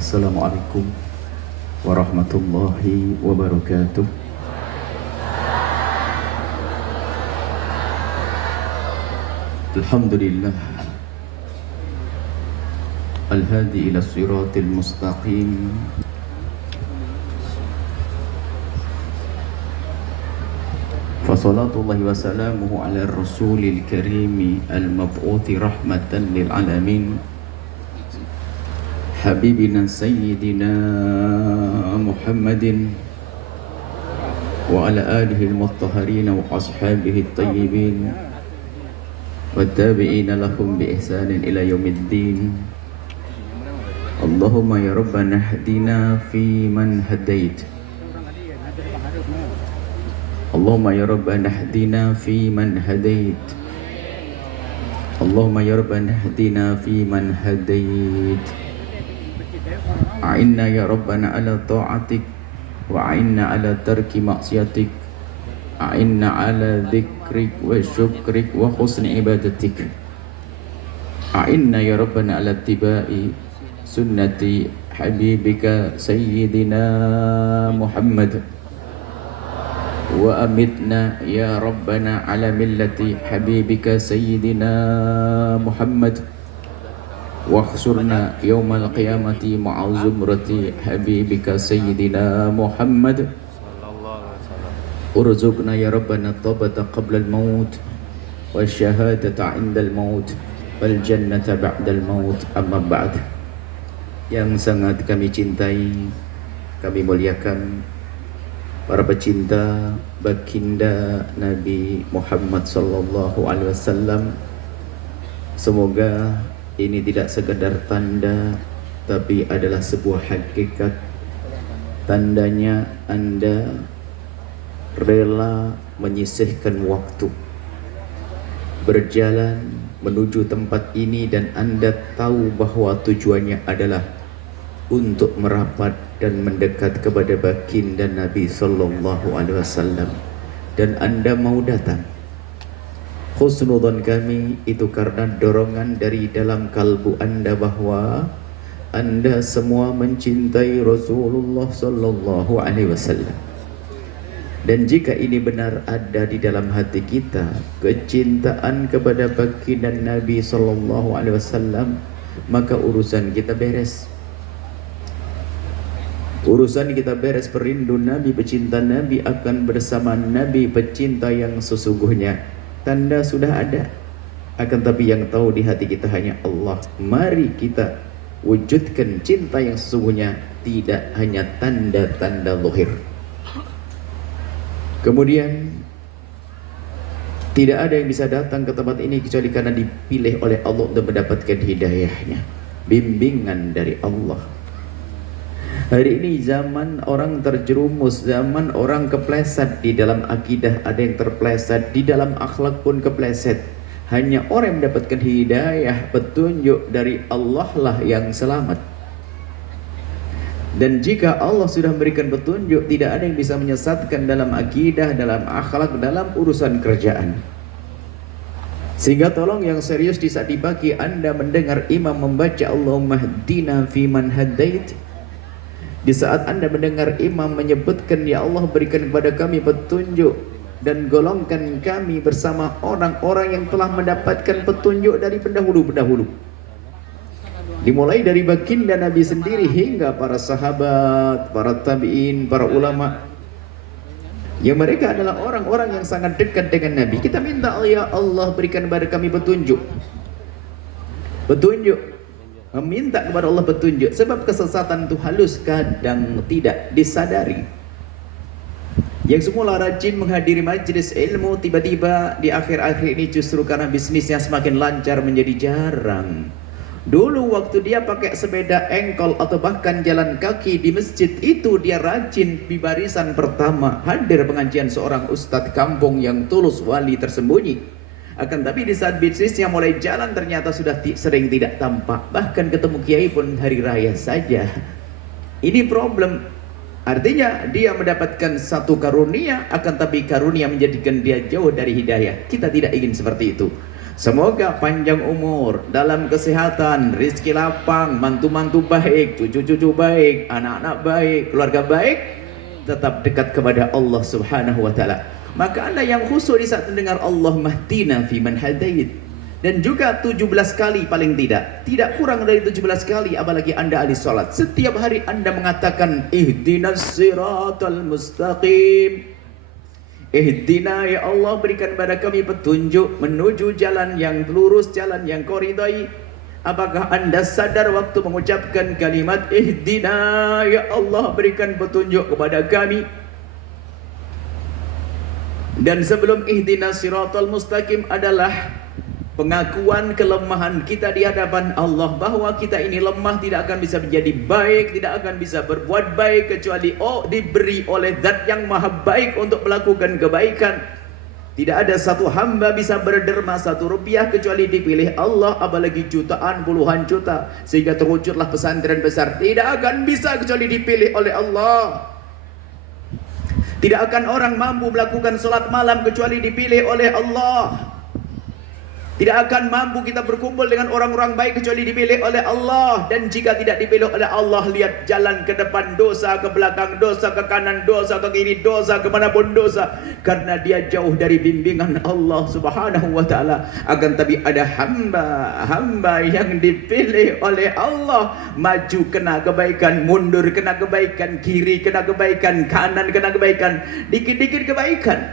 Assalamualaikum warahmatullahi wabarakatuh. Alhamdulillah al-hadi ila siratil mustaqim. Fasalatullahi wa salamuhu ala rasulil karimi al-mab'uthi rahmatan lil alamin Habibina Sayyidina Muhammadin wa ala alihi al-muttaharina wa ashabihi at-tayyibin wa tabi'ina lahum bi ihsanin ila yaumiddin. Allahumma ya Rabbana hdina fi man hadait. Allahumma ya Rabbana hdina fi man hadait. Allahumma ya Rabbana hdina fi man hadait. A'inna ya Rabbana ala ta'atik wa a'inna ala tarki maksiatik. A'inna ala dhikrik wa syukrik wa husni ibadatik. A'inna ya Rabbana ala tibai sunnati habibika Sayyidina Muhammad. Wa amitna ya Rabbana ala millati habibika Sayyidina Muhammad. Wahsurna yawmal qiyamati ma'a zumrati habibika Sayyidina Muhammad. Urzuqna ya Rabbana tabata qabla al-maut wa syahadata 'inda al-maut wal jannata ba'da al-maut. Amma ba'd. Yang sangat kami cintai, kami muliakan para pecinta baginda Nabi Muhammad sallallahu alaihi wasallam. Semoga ini tidak sekedar tanda, tapi adalah sebuah hakikat. Tandanya Anda rela menyisihkan waktu, berjalan menuju tempat ini, dan Anda tahu bahwa tujuannya adalah untuk merapat dan mendekat kepada baginda Nabi sallallahu alaihi wasallam, dan Anda mau datang. Husnudzon kami itu karena dorongan dari dalam kalbu Anda bahwa Anda semua mencintai Rasulullah sallallahu alaihi wasallam. Dan jika ini benar ada di dalam hati kita kecintaan kepada baginda Nabi sallallahu alaihi wasallam, maka urusan kita beres. Urusan kita beres. Perindu Nabi, pecinta Nabi akan bersama Nabi pecinta yang sesungguhnya. Tanda sudah ada, akan tapi yang tahu di hati kita hanya Allah. Mari kita wujudkan cinta yang sesungguhnya, tidak hanya tanda-tanda zahir. Kemudian tidak ada yang bisa datang ke tempat ini kecuali karena dipilih oleh Allah untuk mendapatkan hidayahnya, bimbingan dari Allah. Hari ini zaman orang terjerumus, zaman orang kepleset di dalam akidah, ada yang terpleset di dalam akhlak pun kepleset. Hanya orang yang mendapatkan hidayah, petunjuk dari Allah lah yang selamat. Dan jika Allah sudah memberikan petunjuk, tidak ada yang bisa menyesatkan dalam akidah, dalam akhlak, dalam urusan kerjaan. Sehingga tolong yang serius di saat di pagi Anda mendengar imam membaca Allahumma hdina fi man hadait. Di saat Anda mendengar imam menyebutkan ya Allah berikan kepada kami petunjuk dan golongkan kami bersama orang-orang yang telah mendapatkan petunjuk dari pendahulu-pendahulu, dimulai dari baginda Nabi sendiri hingga para sahabat, para tabi'in, para ulama, yang mereka adalah orang-orang yang sangat dekat dengan Nabi. Kita minta ya Allah berikan kepada kami petunjuk, meminta kepada Allah petunjuk, sebab kesesatan itu halus kadang tidak disadari. Yang semula rajin menghadiri majlis ilmu, tiba-tiba di akhir-akhir ini justru karena bisnisnya semakin lancar menjadi jarang. Dulu waktu dia pakai sepeda engkol atau bahkan jalan kaki di masjid itu, dia rajin di barisan pertama hadir pengajian seorang ustadz kampung yang tulus, wali tersembunyi. Akan tapi di saat bisnisnya mulai jalan ternyata sudah sering tidak tampak, bahkan ketemu kiai pun hari raya saja. Ini problem. Artinya dia mendapatkan satu karunia, akan tapi karunia menjadikan dia jauh dari hidayah. Kita tidak ingin seperti itu. Semoga panjang umur, dalam kesehatan, rezeki lapang, mantu-mantu baik, cucu-cucu baik, anak-anak baik, keluarga baik, tetap dekat kepada Allah Subhanahu wa taala. Maka Anda yang khusyuk di saat mendengar Allah mahdina fi man hadait, dan juga 17 kali paling tidak kurang dari 17 kali, apalagi Anda ahli salat, setiap hari Anda mengatakan ihdinas siratal mustaqim. Ihdina, ya Allah, berikan pada kami petunjuk menuju jalan yang lurus, jalan yang Kau ridai. Apakah Anda sadar waktu mengucapkan kalimat ihdina, ya Allah, berikan petunjuk kepada kami? Dan sebelum ihdina siratal mustaqim adalah pengakuan kelemahan kita di hadapan Allah, bahwa kita ini lemah, tidak akan bisa menjadi baik, tidak akan bisa berbuat baik kecuali diberi oleh Zat yang maha baik untuk melakukan kebaikan. Tidak ada satu hamba bisa berderma 1 rupiah kecuali dipilih Allah, apalagi jutaan, puluhan juta, sehingga terwujudlah pesantren besar. Tidak akan bisa kecuali dipilih oleh Allah. Tidak akan orang mampu melakukan sholat malam kecuali dipilih oleh Allah. Tidak akan mampu kita berkumpul dengan orang-orang baik kecuali dipilih oleh Allah. Dan jika tidak dipilih oleh Allah, lihat jalan ke depan dosa, ke belakang dosa, ke kanan dosa, ke kiri dosa, kemanapun dosa, karena dia jauh dari bimbingan Allah Subhanahu wa ta'ala. Akan tapi ada hamba yang dipilih oleh Allah, maju kena kebaikan, mundur kena kebaikan, kiri kena kebaikan, kanan kena kebaikan, dikit-dikit kebaikan.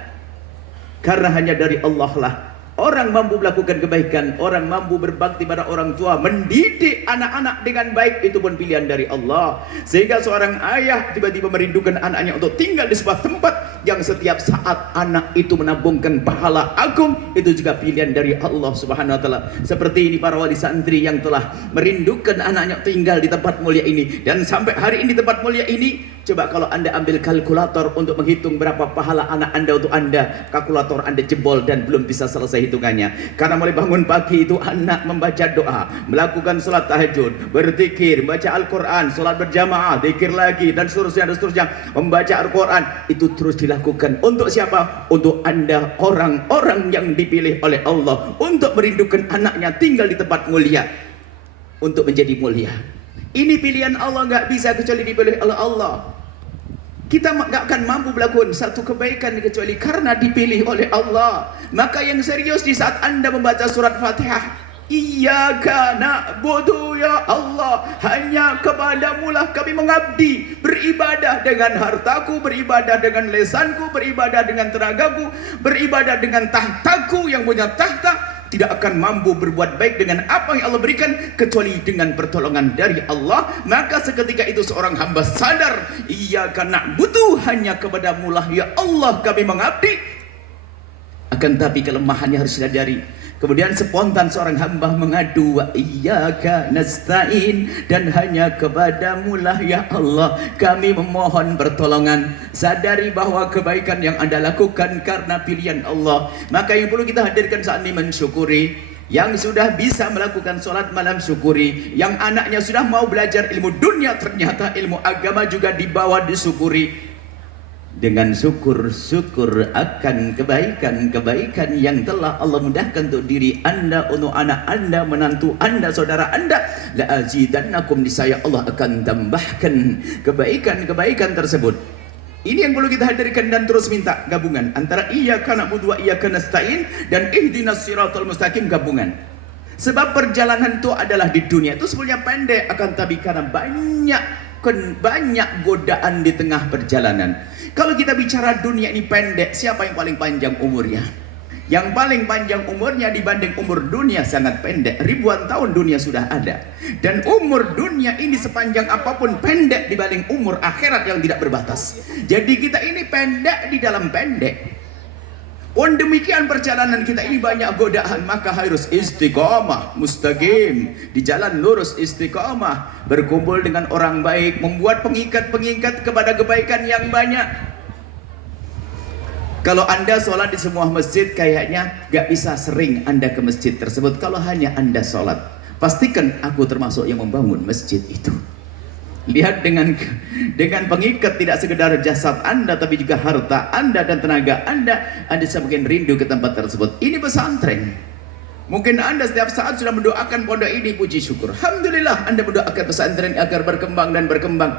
Karena hanya dari Allah lah orang mampu melakukan kebaikan, orang mampu berbakti pada orang tua, mendidik anak-anak dengan baik, itu pun pilihan dari Allah. Sehingga seorang ayah tiba-tiba merindukan anaknya untuk tinggal di sebuah tempat yang setiap saat anak itu menabungkan pahala agung, itu juga pilihan dari Allah Subhanahu wa taala. Seperti ini para wali santri yang telah merindukan anaknya tinggal di tempat mulia ini, dan sampai hari ini tempat mulia ini, coba kalau Anda ambil kalkulator untuk menghitung berapa pahala anak Anda untuk Anda, kalkulator Anda jebol dan belum bisa selesai hitungannya. Karena mulai bangun pagi itu anak membaca doa, melakukan sholat tahajud, berzikir, membaca Al-Quran, sholat berjamaah, zikir lagi, dan seterusnya, membaca Al-Quran. Itu terus dilakukan untuk siapa? Untuk Anda, orang-orang yang dipilih oleh Allah untuk merindukan anaknya tinggal di tempat mulia, untuk menjadi mulia. Ini pilihan Allah, nggak bisa kecuali dipilih oleh Allah. Kita nggak akan mampu melakukan satu kebaikan kecuali karena dipilih oleh Allah. Maka yang serius di saat Anda membaca surat Fatihah, Iyyaka na'budu ya Allah, hanya kepadamu lah kami mengabdi, beribadah dengan hartaku, beribadah dengan lesanku, beribadah dengan tenagaku, beribadah dengan tahtaku yang punya tahta. Tidak akan mampu berbuat baik dengan apa yang Allah berikan kecuali dengan pertolongan dari Allah. Maka seketika itu seorang hamba sadar, Iyyaka na'budu, hanya kepadamu lah ya Allah kami mengabdi. Akan tapi kelemahannya harus disadari. Kemudian spontan seorang hamba mengadu, wa iyyaka nasta'in, dan hanya kepadamu lah ya Allah kami memohon pertolongan. Sadari bahwa kebaikan yang Anda lakukan karena pilihan Allah. Maka yang perlu kita hadirkan saat ini mensyukuri. Yang sudah bisa melakukan sholat malam, syukuri. Yang anaknya sudah mau belajar ilmu dunia, ternyata ilmu agama juga dibawa, disyukuri. Dengan syukur akan kebaikan-kebaikan yang telah Allah mudahkan untuk diri Anda, untuk anak Anda, menantu Anda, saudara Anda. La azidannakum, niscaya Allah akan tambahkan kebaikan-kebaikan tersebut. Ini yang perlu kita hadirkan dan terus minta gabungan antara iyyaka na'budu wa iyyaka nasta'in dan ihdinas siratal mustaqim, gabungan. Sebab perjalanan itu adalah di dunia itu sebenarnya pendek, akan tapi karena banyak godaan di tengah perjalanan. Kalau kita bicara dunia ini pendek, siapa yang paling panjang umurnya? Yang paling panjang umurnya dibanding umur dunia sangat pendek. Ribuan tahun dunia sudah ada. Dan umur dunia ini sepanjang apapun pendek dibanding umur akhirat yang tidak berbatas. Jadi kita ini pendek di dalam pendek. Pun demikian perjalanan kita ini banyak godaan, maka harus istiqomah, mustaqim, di jalan lurus istiqomah, berkumpul dengan orang baik, membuat pengikat-pengikat kepada kebaikan yang banyak. Kalau Anda sholat di semua masjid, kayaknya gak bisa sering Anda ke masjid tersebut. Kalau hanya Anda sholat, pastikan aku termasuk yang membangun masjid itu. Lihat dengan pengikat tidak sekedar jasad Anda, tapi juga harta Anda dan tenaga Anda semakin rindu ke tempat tersebut. Ini pesantren. Mungkin Anda setiap saat sudah mendoakan pondok ini, puji syukur. Alhamdulillah Anda mendoakan pesantren agar berkembang dan berkembang.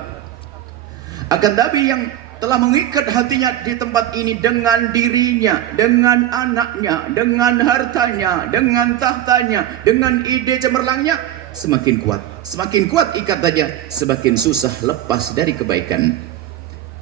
Akan tapi yang telah mengikat hatinya di tempat ini dengan dirinya, dengan anaknya, dengan hartanya, dengan tahtanya, dengan ide cemerlangnya, semakin kuat. Semakin kuat ikatannya, semakin susah lepas dari kebaikan.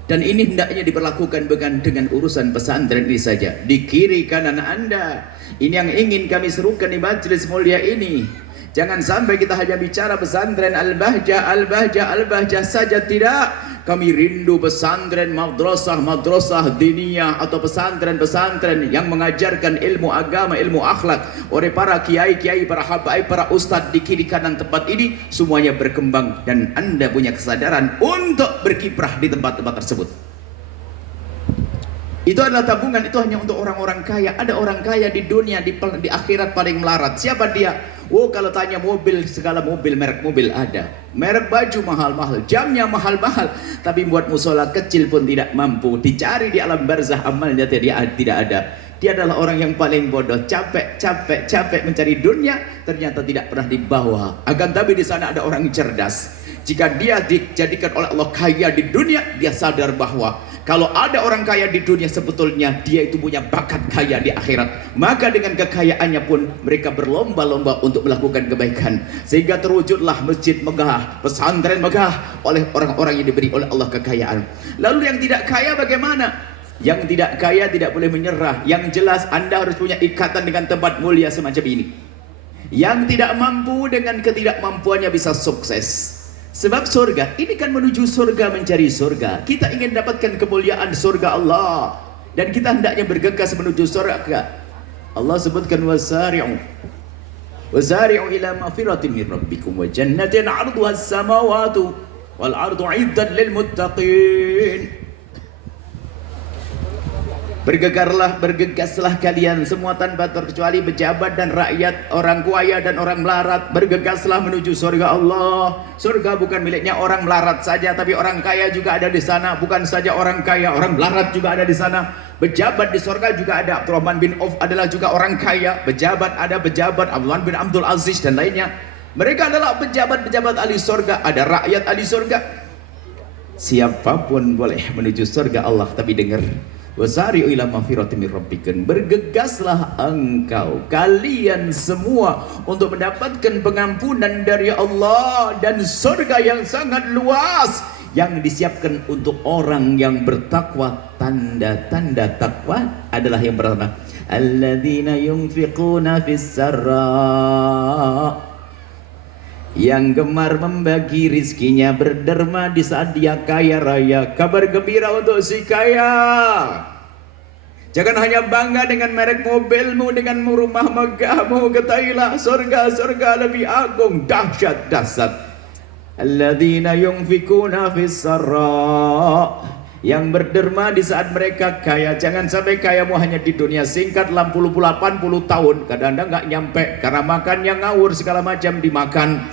Dan ini hendaknya diperlakukan dengan urusan pesantren ini saja. Di kiri kanan Anda, ini yang ingin kami serukan di majelis mulia ini. Jangan sampai kita hanya bicara pesantren Al-Bahjah, Al-Bahjah, Al-Bahjah saja, tidak. Kami rindu pesantren, madrasah diniyah atau pesantren-pesantren yang mengajarkan ilmu agama, ilmu akhlak oleh para kiai-kiai, para habaib, para ustadz di kiri kanan tempat ini, semuanya berkembang dan Anda punya kesadaran untuk berkiprah di tempat-tempat tersebut. Itu adalah tabungan, itu hanya untuk orang-orang kaya. Ada orang kaya di dunia, di akhirat paling melarat. Siapa dia? Oh, kalau tanya mobil, segala mobil, merek mobil ada. Merek baju mahal-mahal, jamnya mahal-mahal. Tapi buat musola kecil pun tidak mampu. Dicari di alam barzah, amalnya tidak ada. Dia adalah orang yang paling bodoh, capek mencari dunia, ternyata tidak pernah dibawa. Akan tapi di sana ada orang cerdas. Jika dia dijadikan oleh Allah kaya di dunia, dia sadar bahwa kalau ada orang kaya di dunia, sebetulnya dia itu punya bakat kaya di akhirat. Maka dengan kekayaannya pun mereka berlomba-lomba untuk melakukan kebaikan. Sehingga terwujudlah masjid megah, pesantren megah oleh orang-orang yang diberi oleh Allah kekayaan. Lalu yang tidak kaya bagaimana? Yang tidak kaya tidak boleh menyerah. Yang jelas Anda harus punya ikatan dengan tempat mulia semacam ini. Yang tidak mampu dengan ketidakmampuannya bisa sukses. Sebab surga, ini kan menuju surga, mencari surga. Kita ingin dapatkan kemuliaan surga Allah. Dan kita hendaknya bergegas menuju surga. Allah sebutkan wasari'u ila maghfiratin min rabbikum wa jannatin 'arduha as-samawati wal 'ardu 'iddat lil muttaqin. Bergegaslah kalian semua tanpa terkecuali, pejabat dan rakyat, orang kaya dan orang melarat. Bergegaslah menuju surga Allah. Surga bukan miliknya orang melarat saja, tapi orang kaya juga ada di sana. Bukan saja orang kaya, orang melarat juga ada di sana. Pejabat di surga juga ada. Abdurrahman bin Auf adalah juga orang kaya. Pejabat ada, pejabat Abdullah bin Abdul Aziz dan lainnya. Mereka adalah pejabat-pejabat ahli surga. Ada rakyat ahli surga. Siapapun boleh menuju surga Allah, tapi dengar, wasari'u ila maghfiratin min rabbikum, bergegaslah engkau, kalian semua, untuk mendapatkan pengampunan dari Allah dan surga yang sangat luas yang disiapkan untuk orang yang bertakwa. Tanda-tanda takwa adalah yang pertama, alladzina yunfiquna fis sarra, yang gemar membagi rizkinya, berderma di saat dia kaya raya. Kabar gembira untuk si kaya. Jangan hanya bangga dengan merek mobilmu, dengan rumah megahmu. Ketahuilah surga lebih agung, dahsyat. Alladzina yunfikuna fis sarra, yang berderma di saat mereka kaya. Jangan sampai kayamu hanya di dunia singkat 80 tahun. Kadang-kadang nggak nyampe karena makannya ngawur, segala macam dimakan,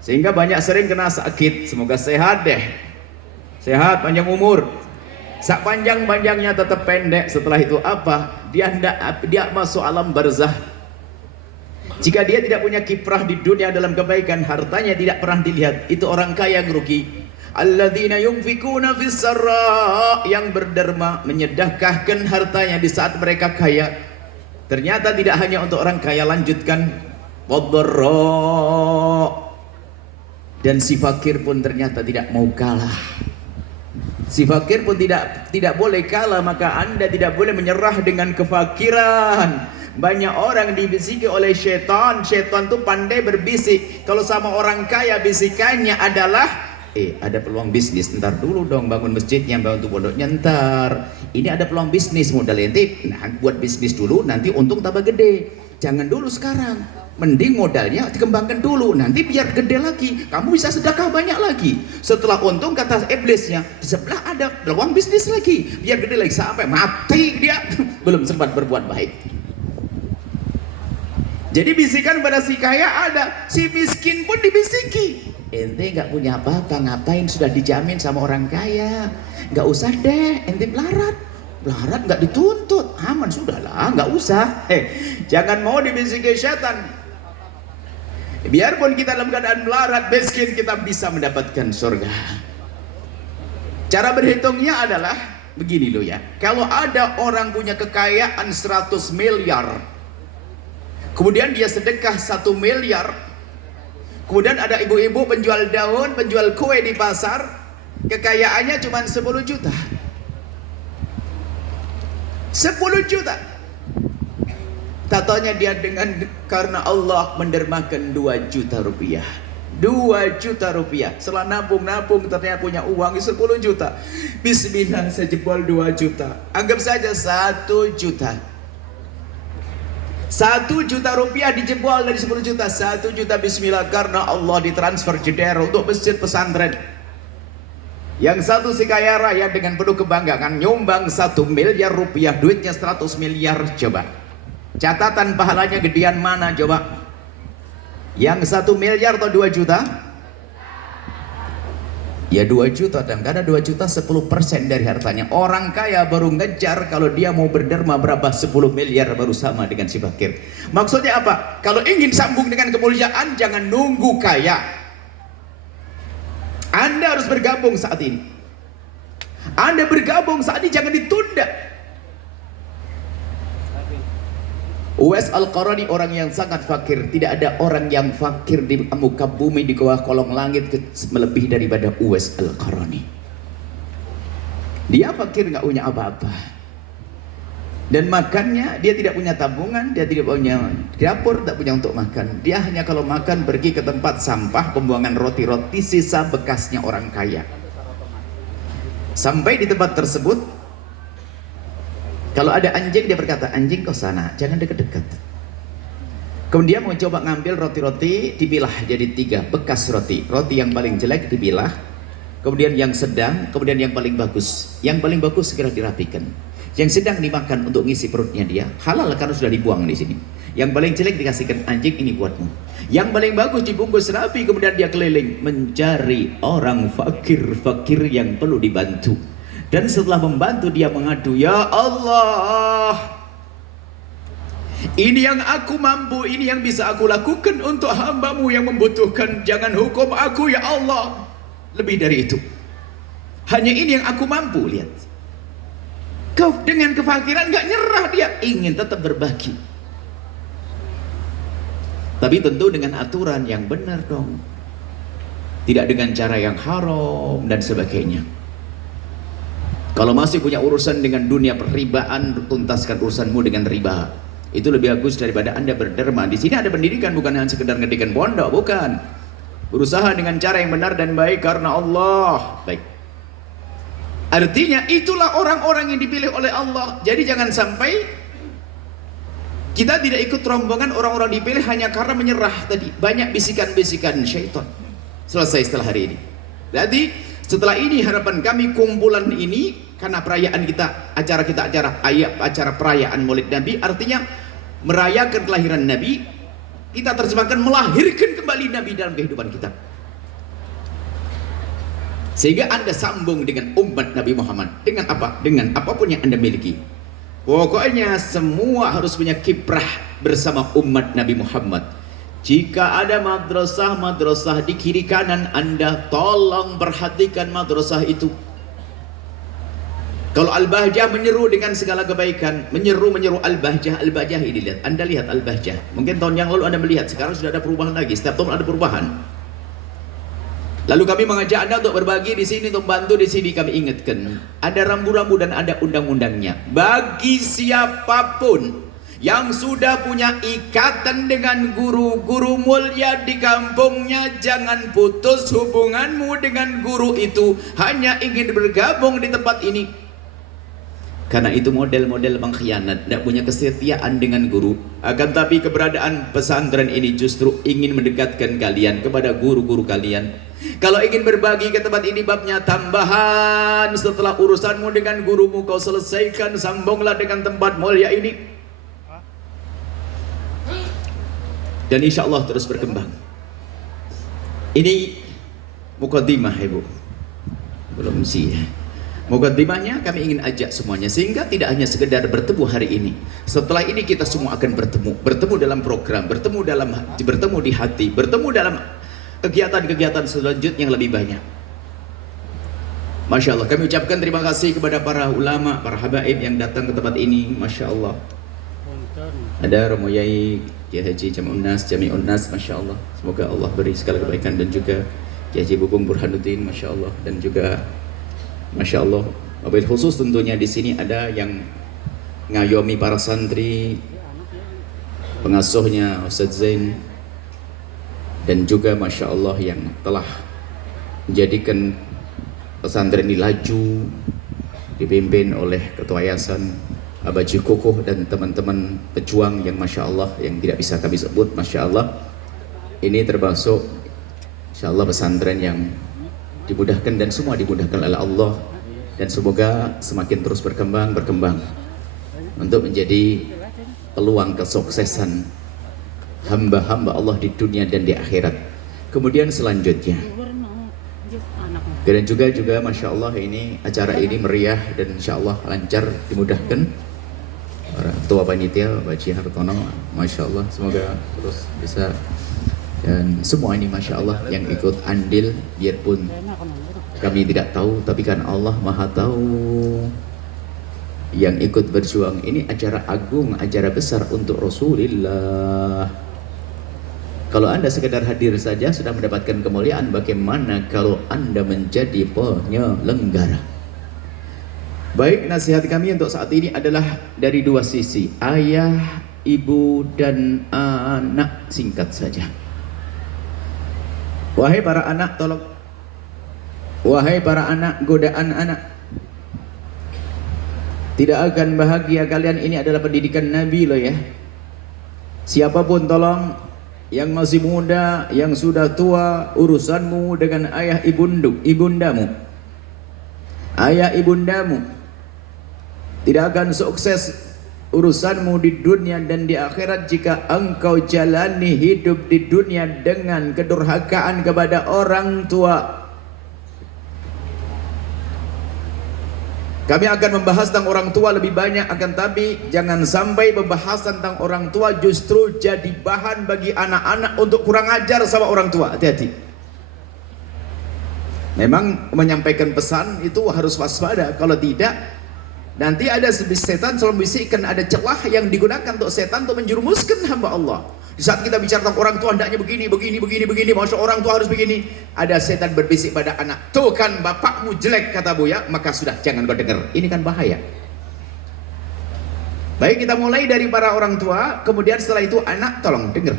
sehingga banyak sering kena sakit. Semoga sehat deh, sehat, panjang umur. Sak panjang-panjangnya tetap pendek. Setelah itu apa? Dia masuk alam barzah. Jika dia tidak punya kiprah di dunia dalam kebaikan, hartanya tidak pernah dilihat, itu orang kaya yang rugi. Alladzina yunfikuna fis sarra, yang berderma, menyedekahkan hartanya di saat mereka kaya. Ternyata tidak hanya untuk orang kaya, lanjutkan wadharra, dan si fakir pun ternyata tidak mau kalah. Si fakir pun tidak boleh kalah. Maka Anda tidak boleh menyerah dengan kefakiran. Banyak orang dibisiki oleh syaitan. Syaitan itu pandai berbisik. Kalau sama orang kaya, bisikannya adalah, ada peluang bisnis, ntar dulu dong bangun masjidnya, bangun pondoknya ntar. Ini ada peluang bisnis, modal ente, nah buat bisnis dulu, nanti untung tambah gede. Jangan dulu sekarang, mending modalnya dikembangkan dulu, nanti biar gede lagi, kamu bisa sedekah banyak lagi. Setelah untung, kata iblisnya, di sebelah ada peluang bisnis lagi, biar gede lagi, sampai mati dia belum sempat berbuat baik. Jadi bisikan pada si kaya ada, si miskin pun dibisiki. Ente nggak punya apa-apa, ngapain sudah dijamin sama orang kaya? Nggak usah deh, ente melarat. Larat nggak dituntut, aman sudahlah, nggak usah. Jangan mau dibisiki setan. Biarpun kita dalam keadaan melarat, miskin, kita bisa mendapatkan surga. Cara berhitungnya adalah begini loh ya. Kalau ada orang punya kekayaan 100 miliar, kemudian dia sedekah 1 miliar, kemudian ada ibu-ibu penjual daun, penjual kue di pasar, kekayaannya cuma 10 juta. 10 juta. Tatanya dia karena Allah mendermakan 2 juta rupiah. 2 juta rupiah. Setelah nabung-nabung ternyata punya uang 10 juta. Bismillah, saya jebol 2 juta. Anggap saja 1 juta. 1 juta rupiah dijebol dari 10 juta. 1 juta bismillah karena Allah ditransfer jeder untuk masjid pesantren. Yang satu si kaya raya dengan penuh kebanggaan nyumbang 1 miliar rupiah, duitnya 100 miliar. Coba catatan pahalanya gedean mana coba? Yang 1 miliar atau 2 juta? Ya 2 juta, dan karena 2 juta 10% dari hartanya. Orang kaya baru ngejar kalau dia mau berderma berapa 10 miliar baru sama dengan si fakir. Maksudnya apa? Kalau ingin sambung dengan kemuliaan jangan nunggu kaya. Anda harus bergabung saat ini. Anda bergabung saat ini, jangan ditunda. Uwais Al-Qarani orang yang sangat fakir. Tidak ada orang yang fakir di muka bumi, di bawah kolong langit melebihi daripada Uwais Al-Qarani. Dia fakir, nggak punya apa-apa. Dan makannya dia tidak punya tabungan, dia tidak punya dapur, tak punya untuk makan. Dia hanya kalau makan pergi ke tempat sampah pembuangan roti-roti sisa bekasnya orang kaya. Sampai di tempat tersebut, kalau ada anjing dia berkata, anjing kau sana, jangan dekat-dekat. Kemudian mau coba ngambil roti-roti, dipilah jadi 3 bekas roti. Roti yang paling jelek dipilah, kemudian yang sedang, kemudian yang paling bagus. Yang paling bagus segera dirapikan. Yang sedang dimakan untuk ngisi perutnya dia, halal karena sudah dibuang di sini. Yang paling jelek dikasihkan anjing, ini buatmu. Yang paling bagus dibungkus rapi, kemudian dia keliling mencari orang fakir-fakir yang perlu dibantu. Dan setelah membantu dia mengadu, ya Allah, ini yang aku mampu, ini yang bisa aku lakukan untuk hambamu yang membutuhkan. Jangan hukum aku ya Allah lebih dari itu. Hanya ini yang aku mampu. Lihat, kau dengan kefakiran gak nyerah, dia ingin tetap berbagi. Tapi tentu dengan aturan yang benar dong. Tidak dengan cara yang haram dan sebagainya. Kalau masih punya urusan dengan dunia perribaan, tuntaskan urusanmu dengan riba. Itu lebih bagus daripada Anda berderma. Di sini ada pendidikan, bukan hanya sekedar ngedikan pondok, bukan. Berusaha dengan cara yang benar dan baik karena Allah. Baik. Artinya itulah orang-orang yang dipilih oleh Allah. Jadi jangan sampai kita tidak ikut rombongan orang-orang dipilih hanya karena menyerah tadi. Banyak bisikan-bisikan syaitan. Selesai setelah hari ini. Jadi setelah ini harapan kami kumpulan ini, karena perayaan kita, acara perayaan Maulid Nabi, artinya merayakan kelahiran Nabi. Kita terjemahkan melahirkan kembali Nabi dalam kehidupan kita. Sehingga Anda sambung dengan umat Nabi Muhammad. Dengan apa? Dengan apapun yang Anda miliki. Pokoknya semua harus punya kiprah bersama umat Nabi Muhammad. Jika ada madrasah-madrasah di kiri kanan Anda, tolong perhatikan madrasah itu. Kalau Al-Bahjah menyeru dengan segala kebaikan, menyeru Al-Bahjah ini, lihat. Anda lihat Al-Bahjah. Mungkin tahun yang lalu Anda melihat, sekarang sudah ada perubahan lagi. Setiap tahun ada perubahan. Lalu kami mengajak Anda untuk berbagi di sini, untuk bantu di sini. Kami ingatkan, ada rambu-rambu dan ada undang-undangnya. Bagi siapapun yang sudah punya ikatan dengan guru-guru mulia di kampungnya, jangan putus hubunganmu dengan guru itu hanya ingin bergabung di tempat ini. Karena itu model-model pengkhianat, tidak punya kesetiaan dengan guru. Akan tapi keberadaan pesantren ini justru ingin mendekatkan kalian kepada guru-guru kalian. Kalau ingin berbagi ke tempat ini, babnya tambahan. Setelah urusanmu dengan gurumu kau selesaikan, sambunglah dengan tempat mulia ini. Dan insya Allah terus berkembang. Ini mukaddimah ibu, belum sih. Mukaddimahnya kami ingin ajak semuanya sehingga tidak hanya sekedar bertemu hari ini. Setelah ini kita semua akan bertemu dalam program, bertemu di hati, bertemu dalam kegiatan-kegiatan selanjutnya yang lebih banyak. Masya Allah, kami ucapkan terima kasih kepada para ulama, para habaib yang datang ke tempat ini. Masya Allah. Ada Romo Yai Kiai Haji Jami'un Nas, Masya Allah. Semoga Allah beri segala kebaikan, dan juga Kiai Haji Bubung Burhanuddin, Masya Allah, dan juga Masya Allah, wabil khusus tentunya di sini ada yang ngayomi para santri, pengasuhnya Ustadz Zain, dan juga Masya Allah yang telah menjadikan pesantren ini laju, dipimpin oleh Ketua Yayasan Abaji Kukuh dan teman-teman pejuang yang Masya Allah yang tidak bisa kami sebut. Masya Allah, ini termasuk Insya Allah pesantren yang dimudahkan dan semua dimudahkan oleh Allah, dan semoga semakin terus berkembang untuk menjadi peluang kesuksesan hamba-hamba Allah di dunia dan di akhirat. Kemudian selanjutnya, dan juga Masya Allah ini acara ini meriah dan Insya Allah lancar, dimudahkan. Ketua Panitia Pak Haji Hartono, Masya Allah, semoga terus bisa, dan semua ini Masya Allah yang ikut andil, biarpun kami tidak tahu, tapi kan Allah Maha tahu. Yang ikut berjuang ini acara agung, acara besar untuk Rasulullah. Kalau Anda sekedar hadir saja sudah mendapatkan kemuliaan, bagaimana kalau Anda menjadi penyelenggara? Baik, nasihat kami untuk saat ini adalah dari dua sisi, ayah, ibu, dan anak. Singkat saja. Wahai para anak, wahai para anak, godaan anak tidak akan bahagia kalian. Ini adalah pendidikan Nabi loh ya. Siapapun tolong, yang masih muda, yang sudah tua, urusanmu dengan ayah ibundamu. Ayah ibundamu tidak akan sukses urusanmu di dunia dan di akhirat jika engkau jalani hidup di dunia dengan kedurhakaan kepada orang tua. Kami akan membahas tentang orang tua lebih banyak, akan tapi jangan sampai pembahasan tentang orang tua justru jadi bahan bagi anak-anak untuk kurang ajar sama orang tua. Hati-hati. Memang menyampaikan pesan itu harus waspada, kalau tidak nanti ada setan selalu bisikkan, ada celah yang digunakan untuk setan untuk menjerumuskan hamba Allah. Di saat kita bicara tentang orang tua, hendaknya begini, masya orang tua harus begini, ada setan berbisik pada anak, tuh kan bapakmu jelek kata Buya, maka sudah jangan kau dengar. Ini kan bahaya. Baik, kita mulai dari para orang tua, kemudian setelah itu anak, tolong dengar.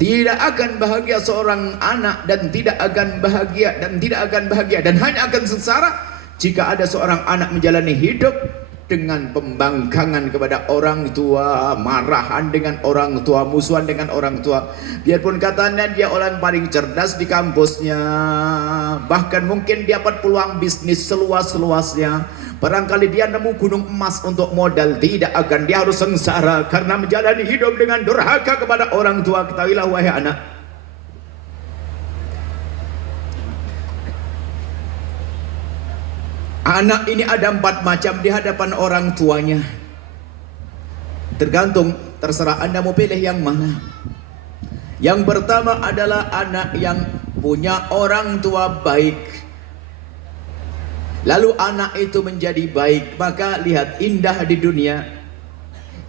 Tidak akan bahagia seorang anak, dan tidak akan bahagia dan hanya akan sengsara jika ada seorang anak menjalani hidup dengan pembangkangan kepada orang tua, marahan dengan orang tua, musuhan dengan orang tua. Biarpun katanya dia orang paling cerdas di kampusnya, bahkan mungkin dia dapat peluang bisnis seluas-luasnya, barangkali dia nemu gunung emas untuk modal, tidak akan, dia harus sengsara karena menjalani hidup dengan durhaka kepada orang tua. Ketahuilah wahai anak, anak ini ada 4 macam di hadapan orang tuanya. Tergantung, terserah Anda mau pilih yang mana. Yang pertama adalah anak yang punya orang tua baik, lalu anak itu menjadi baik, maka lihat, indah di dunia,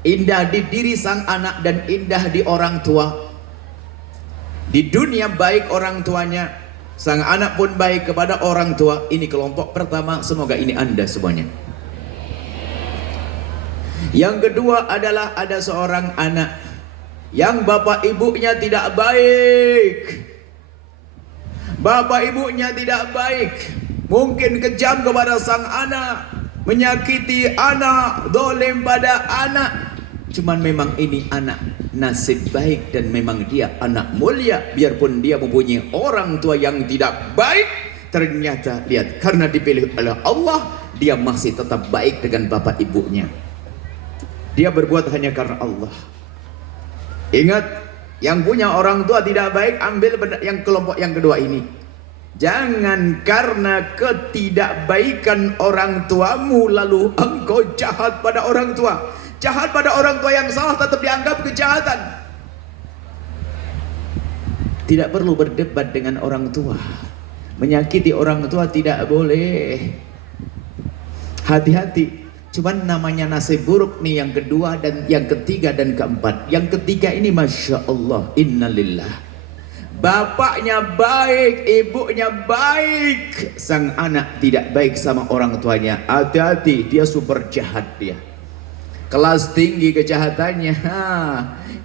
indah di diri sang anak, dan indah di orang tua. Di dunia baik orang tuanya, sang anak pun baik kepada orang tua. Ini kelompok pertama, semoga ini Anda semuanya. Yang kedua adalah ada seorang anak yang bapak ibunya tidak baik. Bapak ibunya tidak baik, mungkin kejam kepada sang anak, menyakiti anak, zalim pada anak. Cuman memang ini anak nasib baik dan memang dia anak mulia. Biarpun dia mempunyai orang tua yang tidak baik, ternyata lihat, karena dipilih oleh Allah, dia masih tetap baik dengan bapak ibunya. Dia berbuat hanya karena Allah. Ingat, yang punya orang tua tidak baik, ambil yang kelompok yang kedua ini. Jangan karena ketidakbaikan orang tuamu lalu engkau jahat pada orang tua. Jahat pada orang tua yang salah tetap dianggap kejahatan. Tidak perlu berdebat dengan orang tua. Menyakiti orang tua tidak boleh. Hati-hati. Cuman namanya nasib buruk nih yang kedua dan yang ketiga dan keempat. Yang ketiga ini Masya Allah, innalillah. Bapaknya baik, ibunya baik, sang anak tidak baik sama orang tuanya. Hati-hati, dia super jahat dia. Kelas tinggi kejahatannya.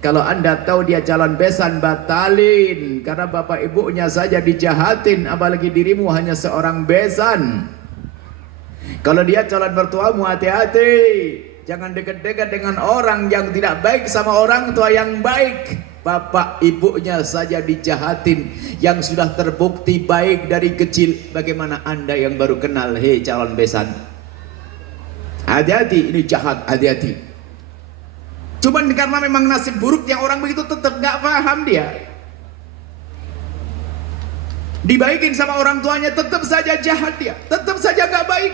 Kalau Anda tahu dia calon besan, batalin. Karena bapak ibunya saja dijahatin, apalagi dirimu hanya seorang besan. Kalau dia calon mertuamu, hati-hati. Jangan dekat-dekat dengan orang yang tidak baik sama orang tua yang baik. Bapak ibunya saja dijahatin, yang sudah terbukti baik dari kecil. Bagaimana Anda yang baru kenal, hei calon besan? Hati-hati, ini jahat, hati-hati. Cuman karena memang nasib buruk yang orang begitu tetap gak paham dia. Dibaikin sama orang tuanya tetap saja jahat dia, tetap saja gak baik.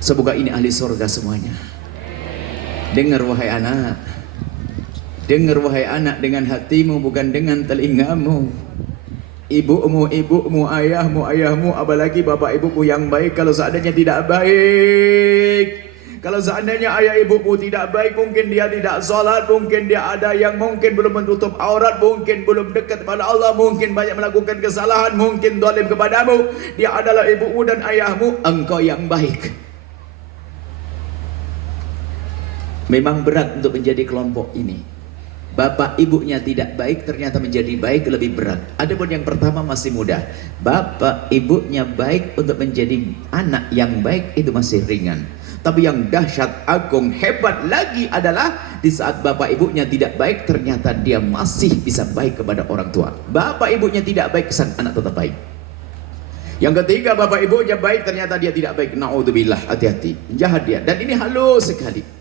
Semoga ini ahli surga semuanya. Dengar wahai anak, dengar wahai anak dengan hatimu bukan dengan telingamu. Ibumu, ayahmu, apalagi bapak ibumu yang baik. Kalau seandainya tidak baik, kalau seandainya ayah ibumu tidak baik, mungkin dia tidak sholat, mungkin dia ada yang mungkin belum menutup aurat, mungkin belum dekat kepada Allah, mungkin banyak melakukan kesalahan, mungkin zalim kepadamu. Dia adalah ibumu dan ayahmu, engkau yang baik. Memang berat untuk menjadi kelompok ini. Bapak ibunya tidak baik, ternyata menjadi baik lebih berat. Adapun yang pertama masih mudah. Bapak ibunya baik untuk menjadi anak yang baik, itu masih ringan. Tapi yang dahsyat, agung, hebat lagi adalah di saat bapak ibunya tidak baik, ternyata dia masih bisa baik kepada orang tua. Bapak ibunya tidak baik, sang anak tetap baik. Yang ketiga, bapak ibunya baik, ternyata dia tidak baik. Na'udzubillah, hati-hati, jahat dia. Dan ini halus sekali.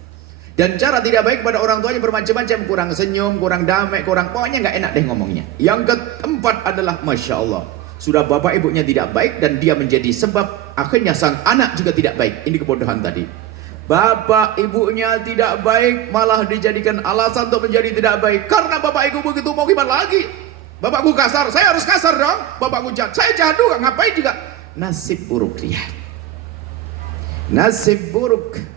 Dan cara tidak baik pada orang tuanya bermacam-macam. Kurang senyum, kurang damai, kurang, pokoknya nggak enak deh ngomongnya. Yang keempat adalah Masya Allah, sudah bapak ibunya tidak baik dan dia menjadi sebab akhirnya sang anak juga tidak baik. Ini kebodohan tadi. Bapak ibunya tidak baik malah dijadikan alasan untuk menjadi tidak baik. Karena bapak ibu begitu, mau gimana lagi? Bapakku kasar, saya harus kasar dong. Bapakku jahat, saya jahat juga, ngapain juga. Nasib buruk dia. Nasib buruk.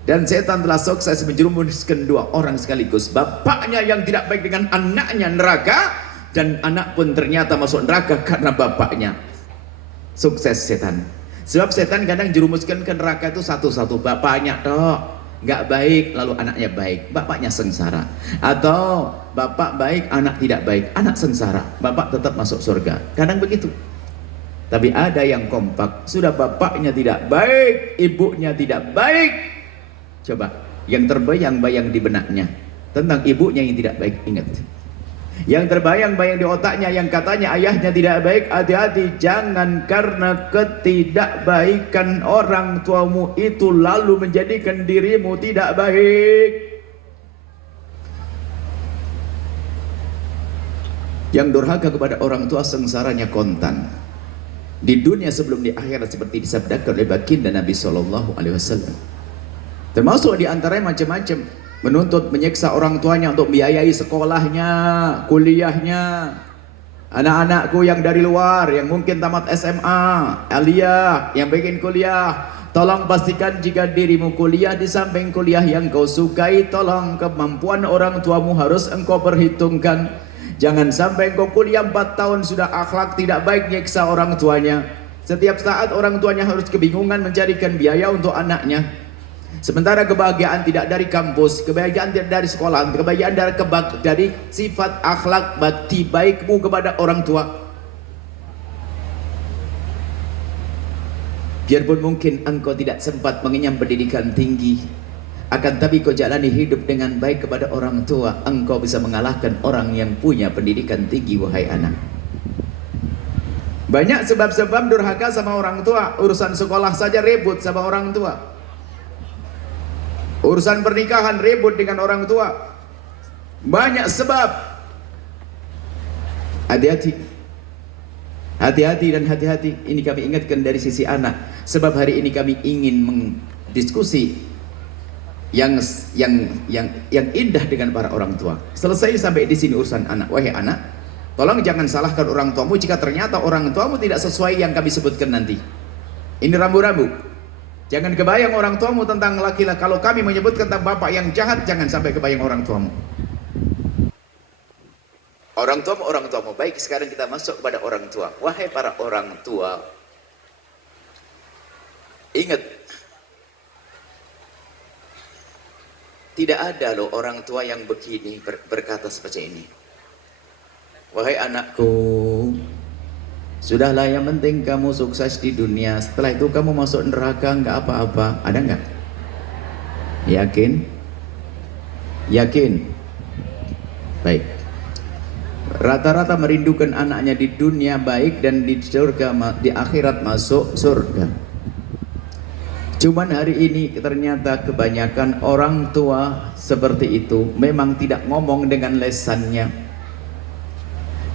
Dan setan telah sukses menjerumuskan dua orang sekaligus. Bapaknya yang tidak baik dengan anaknya neraka, dan anak pun ternyata masuk neraka karena bapaknya. Sukses setan. Sebab setan kadang jerumuskan ke neraka itu satu-satu. Bapaknya toh nggak baik, lalu anaknya baik, bapaknya sengsara. Atau bapak baik, anak tidak baik, anak sengsara, bapak tetap masuk surga. Kadang begitu. Tapi ada yang kompak, sudah bapaknya tidak baik, ibunya tidak baik. Coba, yang terbayang-bayang di benaknya tentang ibunya yang tidak baik, ingat. Yang terbayang-bayang di otaknya yang katanya ayahnya tidak baik, hati-hati. Jangan karena ketidakbaikan orang tuamu itu lalu menjadikan dirimu tidak baik. Yang durhaka kepada orang tua sengsaranya kontan di dunia sebelum di akhirat, seperti disabdakan oleh baginda Nabi SAW. Termasuk di antaranya macam-macam, menuntut menyiksa orang tuanya untuk biayai sekolahnya, kuliahnya. Anak-anakku yang dari luar, yang mungkin tamat SMA, aliyah, yang bikin kuliah, tolong pastikan jika dirimu kuliah di samping kuliah yang kau sukai, tolong kemampuan orang tuamu harus engkau perhitungkan. Jangan sampai engkau kuliah 4 tahun sudah akhlak tidak baik, nyiksa orang tuanya. Setiap saat orang tuanya harus kebingungan mencarikan biaya untuk anaknya. Sementara kebahagiaan tidak dari kampus, kebahagiaan tidak dari sekolah, kebahagiaan dari sifat akhlak bakti baikmu kepada orang tua. Biarpun mungkin engkau tidak sempat mengenyam pendidikan tinggi, akan tapi kau jalani hidup dengan baik kepada orang tua, engkau bisa mengalahkan orang yang punya pendidikan tinggi, wahai anak. Banyak sebab-sebab durhaka sama orang tua. Urusan sekolah saja ribut sama orang tua. Urusan pernikahan ribut dengan orang tua. Banyak sebab. Hati-hati. Hati-hati dan hati-hati. Ini kami ingatkan dari sisi anak. Sebab hari ini kami ingin mendiskusi yang indah dengan para orang tua. Selesai sampai di sini urusan anak. Wahai anak, tolong jangan salahkan orang tuamu jika ternyata orang tuamu tidak sesuai yang kami sebutkan nanti. Ini rambu-rambu. Jangan kebayang orang tuamu tentang laki-laki. Kalau kami menyebut tentang bapak yang jahat, jangan sampai kebayang orang tuamu. Orang tuamu. Baik, sekarang kita masuk kepada orang tua. Wahai para orang tua, ingat, tidak ada loh orang tua yang begini berkata seperti ini. Wahai anakku, sudahlah, yang penting kamu sukses di dunia. Setelah itu kamu masuk neraka nggak apa-apa. Ada nggak? Yakin? Yakin? Baik. Rata-rata merindukan anaknya di dunia baik dan di surga, di akhirat masuk surga. Cuman hari ini ternyata kebanyakan orang tua seperti itu memang tidak ngomong dengan lesannya.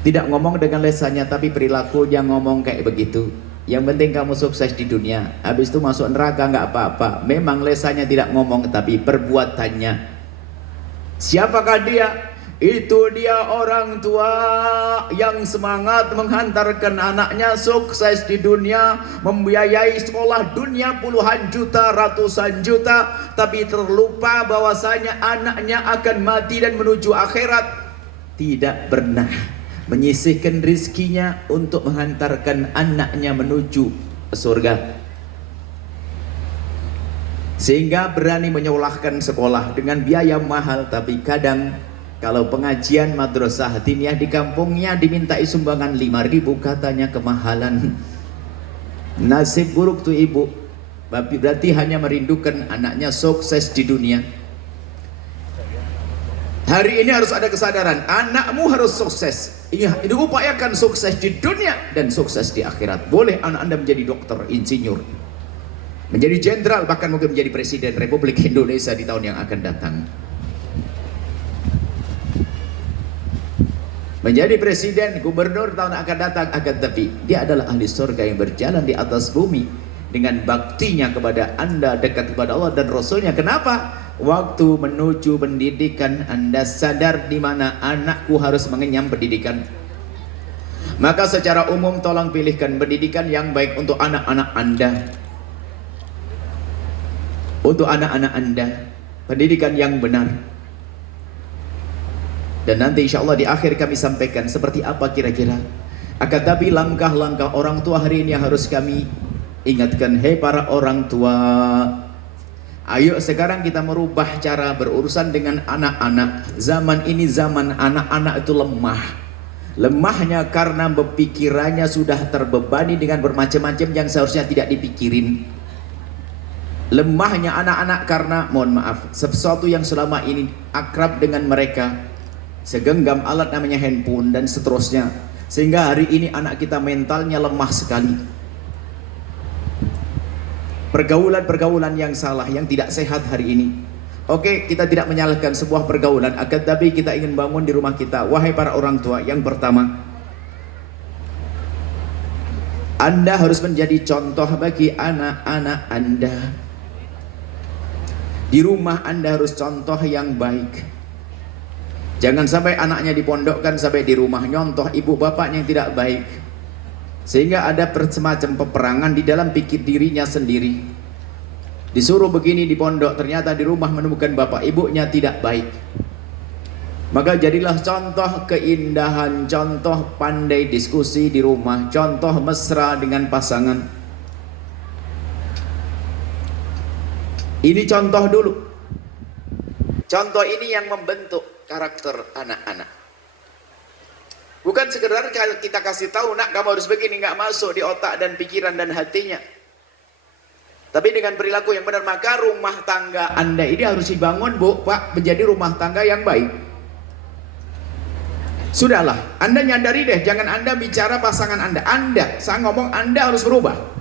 Tidak ngomong dengan lesannya, tapi perilakunya ngomong kayak begitu. Yang penting kamu sukses di dunia, habis itu masuk neraka nggak apa-apa. Memang lesannya tidak ngomong, tapi perbuatannya. Siapakah dia? Itu dia orang tua yang semangat menghantarkan anaknya sukses di dunia, membiayai sekolah dunia puluhan juta, ratusan juta, tapi terlupa bahwasanya anaknya akan mati dan menuju akhirat. Tidak pernah menyisihkan rizkinya untuk menghantarkan anaknya menuju surga, sehingga berani menyolahkan sekolah dengan biaya mahal. Tapi kadang kalau pengajian madrasah diniyah di kampungnya dimintai sumbangan 5.000, katanya kemahalan. Nasib buruk tuh ibu, berarti hanya merindukan anaknya sukses di dunia. Hari ini harus ada kesadaran, anakmu harus sukses. Iya, diupayakan sukses di dunia dan sukses di akhirat. Boleh anak Anda menjadi dokter, insinyur, menjadi jenderal, bahkan mungkin menjadi presiden Republik Indonesia di tahun yang akan datang. Menjadi presiden, gubernur tahun akan datang, akan tapi dia adalah ahli surga yang berjalan di atas bumi dengan baktinya kepada Anda, dekat kepada Allah dan Rasulnya. Kenapa? Waktu menuju pendidikan Anda sadar di mana anakku harus mengenyam pendidikan. Maka secara umum tolong pilihkan pendidikan yang baik untuk anak-anak Anda. Untuk anak-anak Anda, pendidikan yang benar. Dan nanti insya Allah di akhir kami sampaikan seperti apa kira-kira. Akan tapi langkah-langkah orang tua hari ini yang harus kami ingatkan. Hei para orang tua, ayo sekarang kita merubah cara berurusan dengan anak-anak. Zaman ini zaman anak-anak itu lemah. Lemahnya karena pikirannya sudah terbebani dengan bermacam-macam yang seharusnya tidak dipikirin. Lemahnya anak-anak karena, mohon maaf, sesuatu yang selama ini akrab dengan mereka, segenggam alat namanya handphone dan seterusnya, sehingga hari ini anak kita mentalnya lemah sekali. Pergaulan-pergaulan yang salah, yang tidak sehat hari ini. Oke, kita tidak menyalahkan sebuah pergaulan, akan tapi kita ingin bangun di rumah kita. Wahai para orang tua, yang pertama, Anda harus menjadi contoh bagi anak-anak Anda. Di rumah Anda harus contoh yang baik. Jangan sampai anaknya dipondokkan sampai di rumah nyontoh ibu bapaknya yang tidak baik, sehingga ada semacam peperangan di dalam pikir dirinya sendiri. Disuruh begini di pondok, ternyata di rumah menemukan bapak ibunya tidak baik. Maka jadilah contoh keindahan, contoh pandai diskusi di rumah, contoh mesra dengan pasangan. Ini contoh dulu. Contoh ini yang membentuk karakter anak-anak. Bukan sekedar kita kasih tahu, nak kamu harus begini, nggak masuk di otak dan pikiran dan hatinya. Tapi dengan perilaku yang benar. Maka rumah tangga Anda ini harus dibangun, Bu, Pak, menjadi rumah tangga yang baik. Sudahlah, Anda nyadari deh, jangan Anda bicara pasangan Anda. Saya ngomong Anda harus berubah.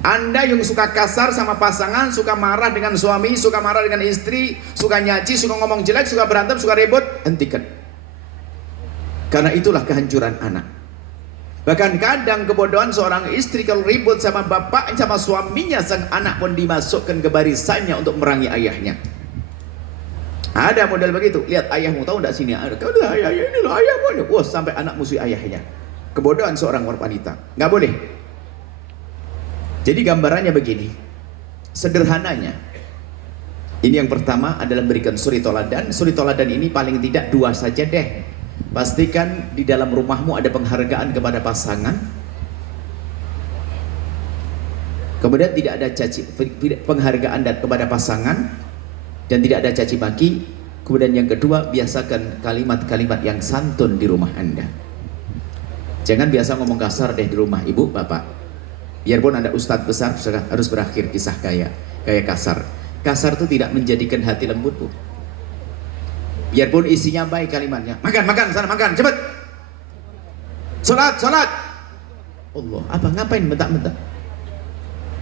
Anda yang suka kasar sama pasangan, suka marah dengan suami, suka marah dengan istri, suka nyaci, suka ngomong jelek, suka berantem, suka ribut, hentikan. Karena itulah kehancuran anak. Bahkan kadang kebodohan seorang istri kalau ribut sama bapak, sama suaminya, sang anak pun dimasukkan ke barisannya untuk merangi ayahnya. Ada model begitu. Lihat ayahmu, tahu tidak sini? Ada ayah, ini loh ayahmu. Wah, sampai anak musuh ayahnya. Kebodohan seorang wanita. Nggak boleh. Jadi gambarannya begini. Sederhananya. Ini yang pertama adalah berikan suri toladan. Suri toladan ini paling tidak 2 saja deh. Pastikan di dalam rumahmu ada penghargaan kepada pasangan. Kemudian tidak ada penghargaan kepada pasangan dan tidak ada caci maki. Kemudian yang kedua, biasakan kalimat-kalimat yang santun di rumah Anda. Jangan biasa ngomong kasar deh di rumah ibu bapak. Biarpun Anda ustadz besar harus berakhir kisah kayak kasar. Kasar itu tidak menjadikan hati lembut, Bu. Biarpun isinya baik kalimatnya. Makan, sana makan, cepet. Salat. Allah, apa ngapain bentak-bentak?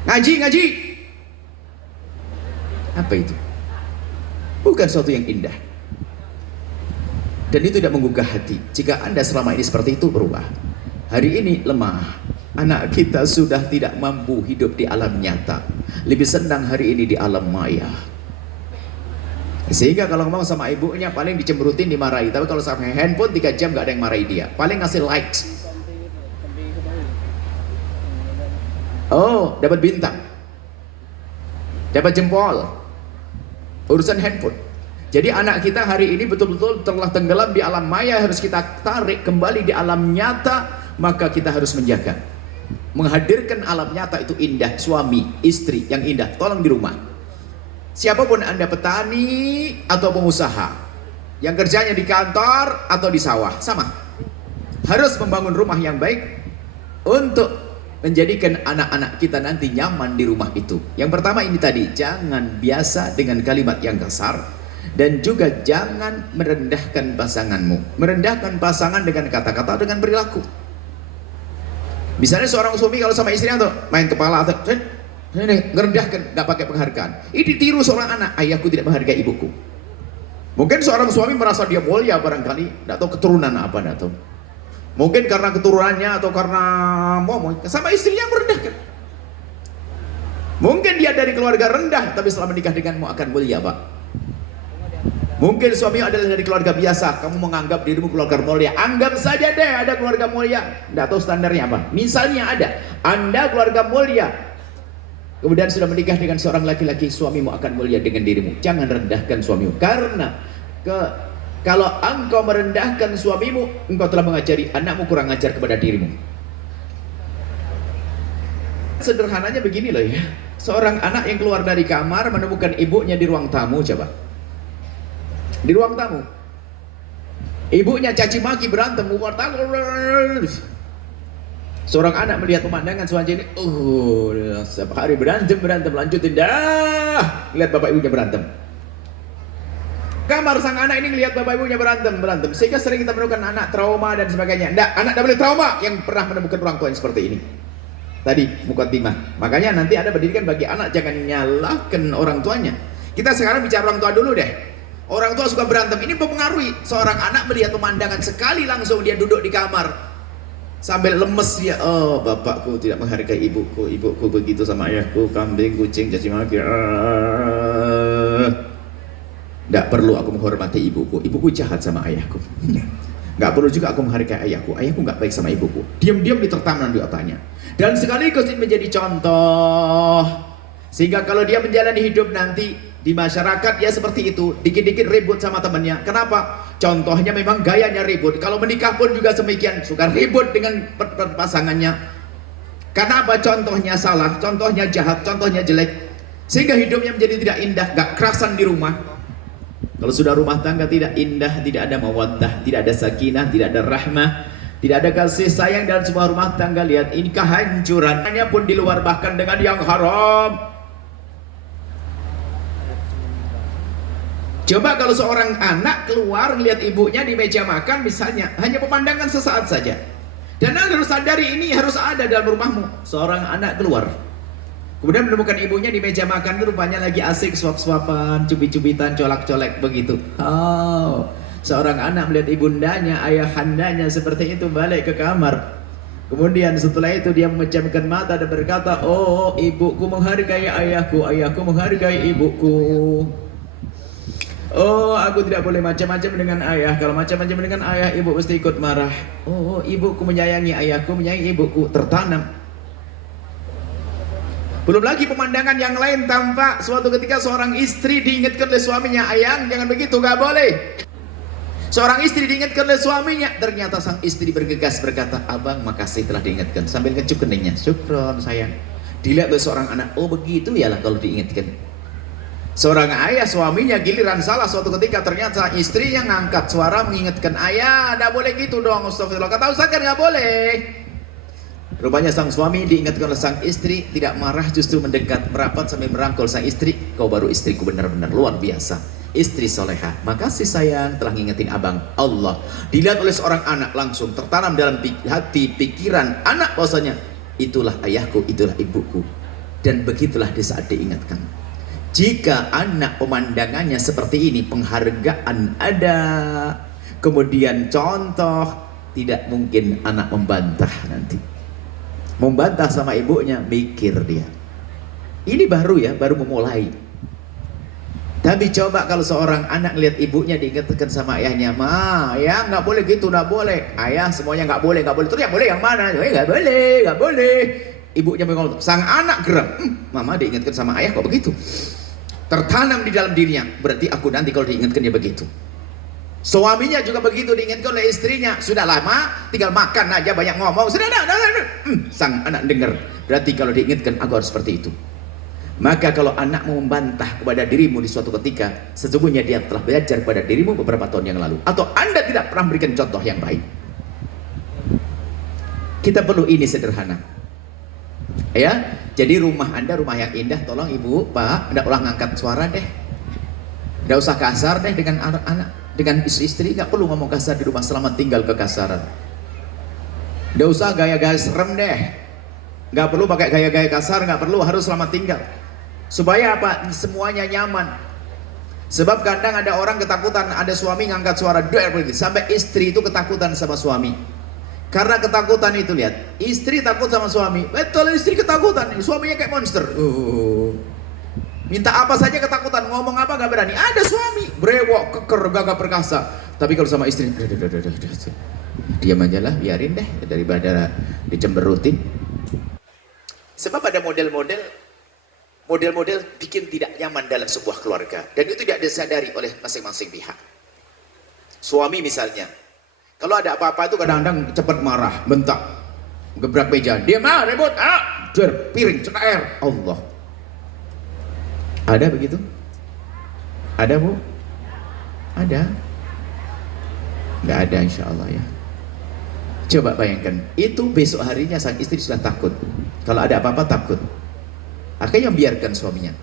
Ngaji. Apa itu? Bukan sesuatu yang indah. Dan itu tidak menggugah hati. Jika Anda selama ini seperti itu, berubah. Hari ini lemah. Anak kita sudah tidak mampu hidup di alam nyata. Lebih senang hari ini di alam maya. Sehingga kalau ngomong sama ibunya paling dicemberutin, dimarahi. Tapi kalau sama handphone 3 jam gak ada yang marahi dia. Paling ngasih likes. Oh, dapat bintang. Dapat jempol. Urusan handphone. Jadi anak kita hari ini betul-betul telah tenggelam di alam maya. Harus kita tarik kembali di alam nyata. Maka kita harus menjaga. Menghadirkan alam nyata itu indah. Suami, istri yang indah. Tolong di rumah. Siapapun Anda, petani atau pengusaha yang kerjanya di kantor atau di sawah, sama. Harus membangun rumah yang baik untuk menjadikan anak-anak kita nanti nyaman di rumah itu. Yang pertama ini tadi, jangan biasa dengan kalimat yang kasar. Dan juga jangan merendahkan pasanganmu. Merendahkan pasangan dengan kata-kata, dengan perilaku. Misalnya seorang suami kalau sama istrinya tuh main kepala atau ini ngerendahkan, gak pakai penghargaan. Ini tiru seorang anak. Ayahku tidak menghargai ibuku. Mungkin seorang suami merasa dia mulia barangkali, gak tahu keturunan apa, gak tahu. Mungkin karena keturunannya atau karena mau sama istrinya merendahkan. Mungkin dia dari keluarga rendah, tapi setelah menikah denganmu akan mulia, Pak. Mungkin suami adalah dari keluarga biasa, kamu menganggap dirimu keluarga mulia. Anggap saja deh ada keluarga mulia, gak tahu standarnya apa. Misalnya ada, Anda keluarga mulia, kemudian sudah menikah dengan seorang laki-laki, suamimu akan mulia dengan dirimu. Jangan rendahkan suamimu. Karena kalau engkau merendahkan suamimu, engkau telah mengajari anakmu kurang ajar kepada dirimu. Sederhananya begini loh ya. Seorang anak yang keluar dari kamar menemukan ibunya di ruang tamu, coba. Di ruang tamu. Ibunya caci maki, berantem, seorang anak melihat pemandangan semacam ini, setiap hari berantem, lanjutin dah. Lihat bapak ibunya berantem. Kamar sang anak ini lihat bapak ibunya berantem. Sehingga sering kita menemukan anak trauma dan sebagainya. Anak tidak boleh trauma yang pernah menemukan orang tua yang seperti ini. Tadi mukaddimah. Makanya nanti ada pendidikan bagi anak, jangan nyalahkan orang tuanya. Kita sekarang bicara orang tua dulu deh. Orang tua suka berantem, ini mempengaruhi. Seorang anak melihat pemandangan sekali langsung dia duduk di kamar. Sambil lemes dia, oh bapakku tidak menghargai ibuku begitu sama ayahku, kambing, kucing, caci maki. Tidak perlu aku menghormati ibuku jahat sama ayahku. Nggak perlu juga aku menghargai ayahku nggak baik sama ibuku. Diam-diam ditertanam di otaknya. Dan sekaligus ini menjadi contoh. Sehingga kalau dia menjalani hidup nanti di masyarakat ya seperti itu, dikit-dikit ribut sama temannya. Kenapa? Contohnya memang gayanya ribut. Kalau menikah pun juga semikian, suka ribut dengan pasangannya. Karena apa? Contohnya salah, contohnya jahat, contohnya jelek. Sehingga hidupnya menjadi tidak indah, gak kerasan di rumah. Kalau sudah rumah tangga tidak indah, tidak ada mawaddah, tidak ada sakinah, tidak ada rahmah, tidak ada kasih sayang dalam sebuah rumah tangga. Lihat ini kehancuran. Hanya pun di luar bahkan dengan yang haram. Coba kalau seorang anak keluar melihat ibunya di meja makan misalnya, hanya pemandangan sesaat saja. Dan Anda harus sadari ini harus ada dalam rumahmu. Seorang anak keluar, kemudian menemukan ibunya di meja makan, rupanya lagi asik suap-suapan, cubit-cubitan, colak-colek begitu. Oh, Seorang anak melihat ibundanya, ayahandanya seperti itu, balik ke kamar. Kemudian setelah itu dia memejamkan mata dan berkata, oh ibuku menghargai ayahku, ayahku menghargai ibuku. Oh, aku tidak boleh macam-macam dengan ayah. Kalau macam-macam dengan ayah, ibu pasti ikut marah. Oh, ibuku menyayangi ayahku, menyayangi ibuku. Tertanam. Belum lagi pemandangan yang lain tampak. Suatu ketika seorang istri diingatkan oleh suaminya, ayang jangan begitu, gak boleh. Seorang istri diingatkan oleh suaminya, ternyata sang istri bergegas berkata, abang makasih telah diingatkan, sambil ngecup keningnya. Syukron sayang. Dilihat oleh seorang anak, oh begitu ya lah kalau diingatkan. Seorang ayah suaminya giliran salah suatu ketika, ternyata istri yang ngangkat suara mengingatkan, ayah tidak boleh gitu dong, astagfirullah. Kata Ustaz kan nggak boleh. Rupanya sang suami diingatkan oleh sang istri, tidak marah, justru mendekat merapat sambil merangkul sang istri. Kau baru istriku benar-benar luar biasa, istri soleha. Makasih sayang telah ngingetin abang. Allah dilihat oleh seorang anak, langsung tertanam dalam hati pikiran anak bahwasanya itulah ayahku, itulah ibuku. Dan begitulah di saat diingatkan. Jika anak pemandangannya seperti ini, penghargaan ada, kemudian contoh, tidak mungkin anak membantah nanti. Membantah sama ibunya, mikir dia. Ini baru ya, baru memulai. Tapi coba kalau seorang anak lihat ibunya diingatkan sama ayahnya, ma, ya nggak boleh gitu, nggak boleh. Ayah semuanya nggak boleh, nggak boleh. Terus yang boleh yang mana? Nggak boleh, nggak boleh. Ibunya ngomong, sang anak geram, mama diingatkan sama ayah kok begitu. Tertanam di dalam dirinya, berarti aku nanti kalau diingatkan dia begitu. Suaminya juga begitu, diingatkan oleh istrinya, sudah lama tinggal makan aja banyak ngomong, sudah sang anak dengar, berarti kalau diingatkan aku harus seperti itu. Maka kalau anak mau membantah kepada dirimu di suatu ketika, sesungguhnya dia telah belajar kepada dirimu beberapa tahun yang lalu, atau anda tidak pernah memberikan contoh yang baik. Kita perlu ini sederhana ya. Jadi rumah anda rumah yang indah, tolong ibu pak tidak ulang ngangkat suara deh, tidak usah kasar deh dengan anak-anak, dengan istri nggak perlu ngomong kasar di rumah, selamat tinggal kekasaran. Tidak usah gaya-gaya serem deh, nggak perlu pakai gaya-gaya kasar, nggak perlu, harus selamat tinggal. Supaya apa? Semuanya nyaman. Sebab kadang ada orang ketakutan, ada suami ngangkat suara sampai istri itu ketakutan sama suami. Karena ketakutan itu, lihat, istri takut sama suami, betul, istri ketakutan, suaminya kayak monster. Minta apa saja ketakutan, ngomong apa gak berani. Ada suami brewok, keker, gagah perkasa. Tapi kalau sama istri, diam aja lah, biarin deh, daripada dicemberutin. Sebab ada model-model bikin tidak nyaman dalam sebuah keluarga, dan itu tidak disadari oleh masing-masing pihak. Suami misalnya, kalau ada apa-apa itu kadang-kadang cepat marah, bentak, gebrak meja, diam ah, ribut, piring, cek air. Allah. Ada begitu? Ada bu? Ada? Nggak ada insya Allah ya. Coba bayangkan, itu besok harinya sang istri sudah takut. Kalau ada apa-apa takut. Akhirnya membiarkan suaminya.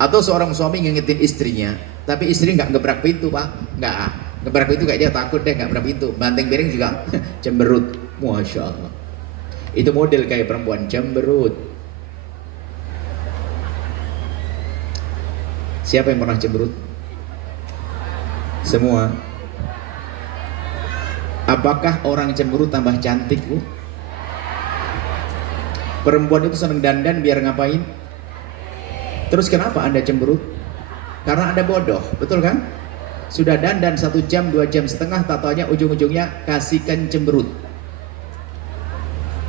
Atau seorang suami ngingetin istrinya, tapi istri nggak gebrak pintu pak, nggak. Gebrak pintu kayak dia takut deh, nggak gebrak pintu. Banting piring juga cemberut. Masya Allah. Itu model kayak perempuan cemberut. Siapa yang pernah cemberut? Semua. Apakah orang cemberut tambah cantik bu? Perempuan itu seneng dandan biar ngapain? Terus kenapa anda cemberut? Karena anda bodoh, betul kan? Sudah dandan 1 jam, 2 jam setengah, tatonya ujung-ujungnya kasihkan cemberut.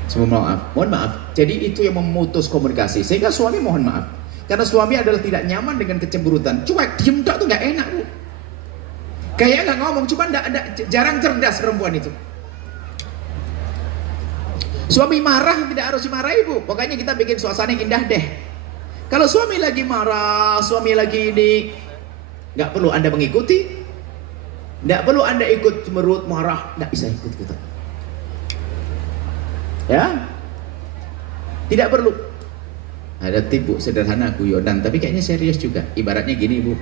Semua mohon maaf. Jadi itu yang memutus komunikasi. Sehingga suami mohon maaf. Karena suami adalah tidak nyaman dengan kecemberutan. Cuek, diem tak tuh nggak enak bu. Kayak nggak ngomong, cuma jarang cerdas perempuan itu. Suami marah tidak harus dimarahi bu. Pokoknya kita bikin suasana yang indah deh. Kalau suami lagi marah, suami lagi ini, nggak perlu anda mengikuti, nggak perlu anda ikut cemberut marah, nggak bisa ikut kita. Ya, tidak perlu. Ada tipu sederhana guyonan, tapi kayaknya serius juga. Ibaratnya gini bu,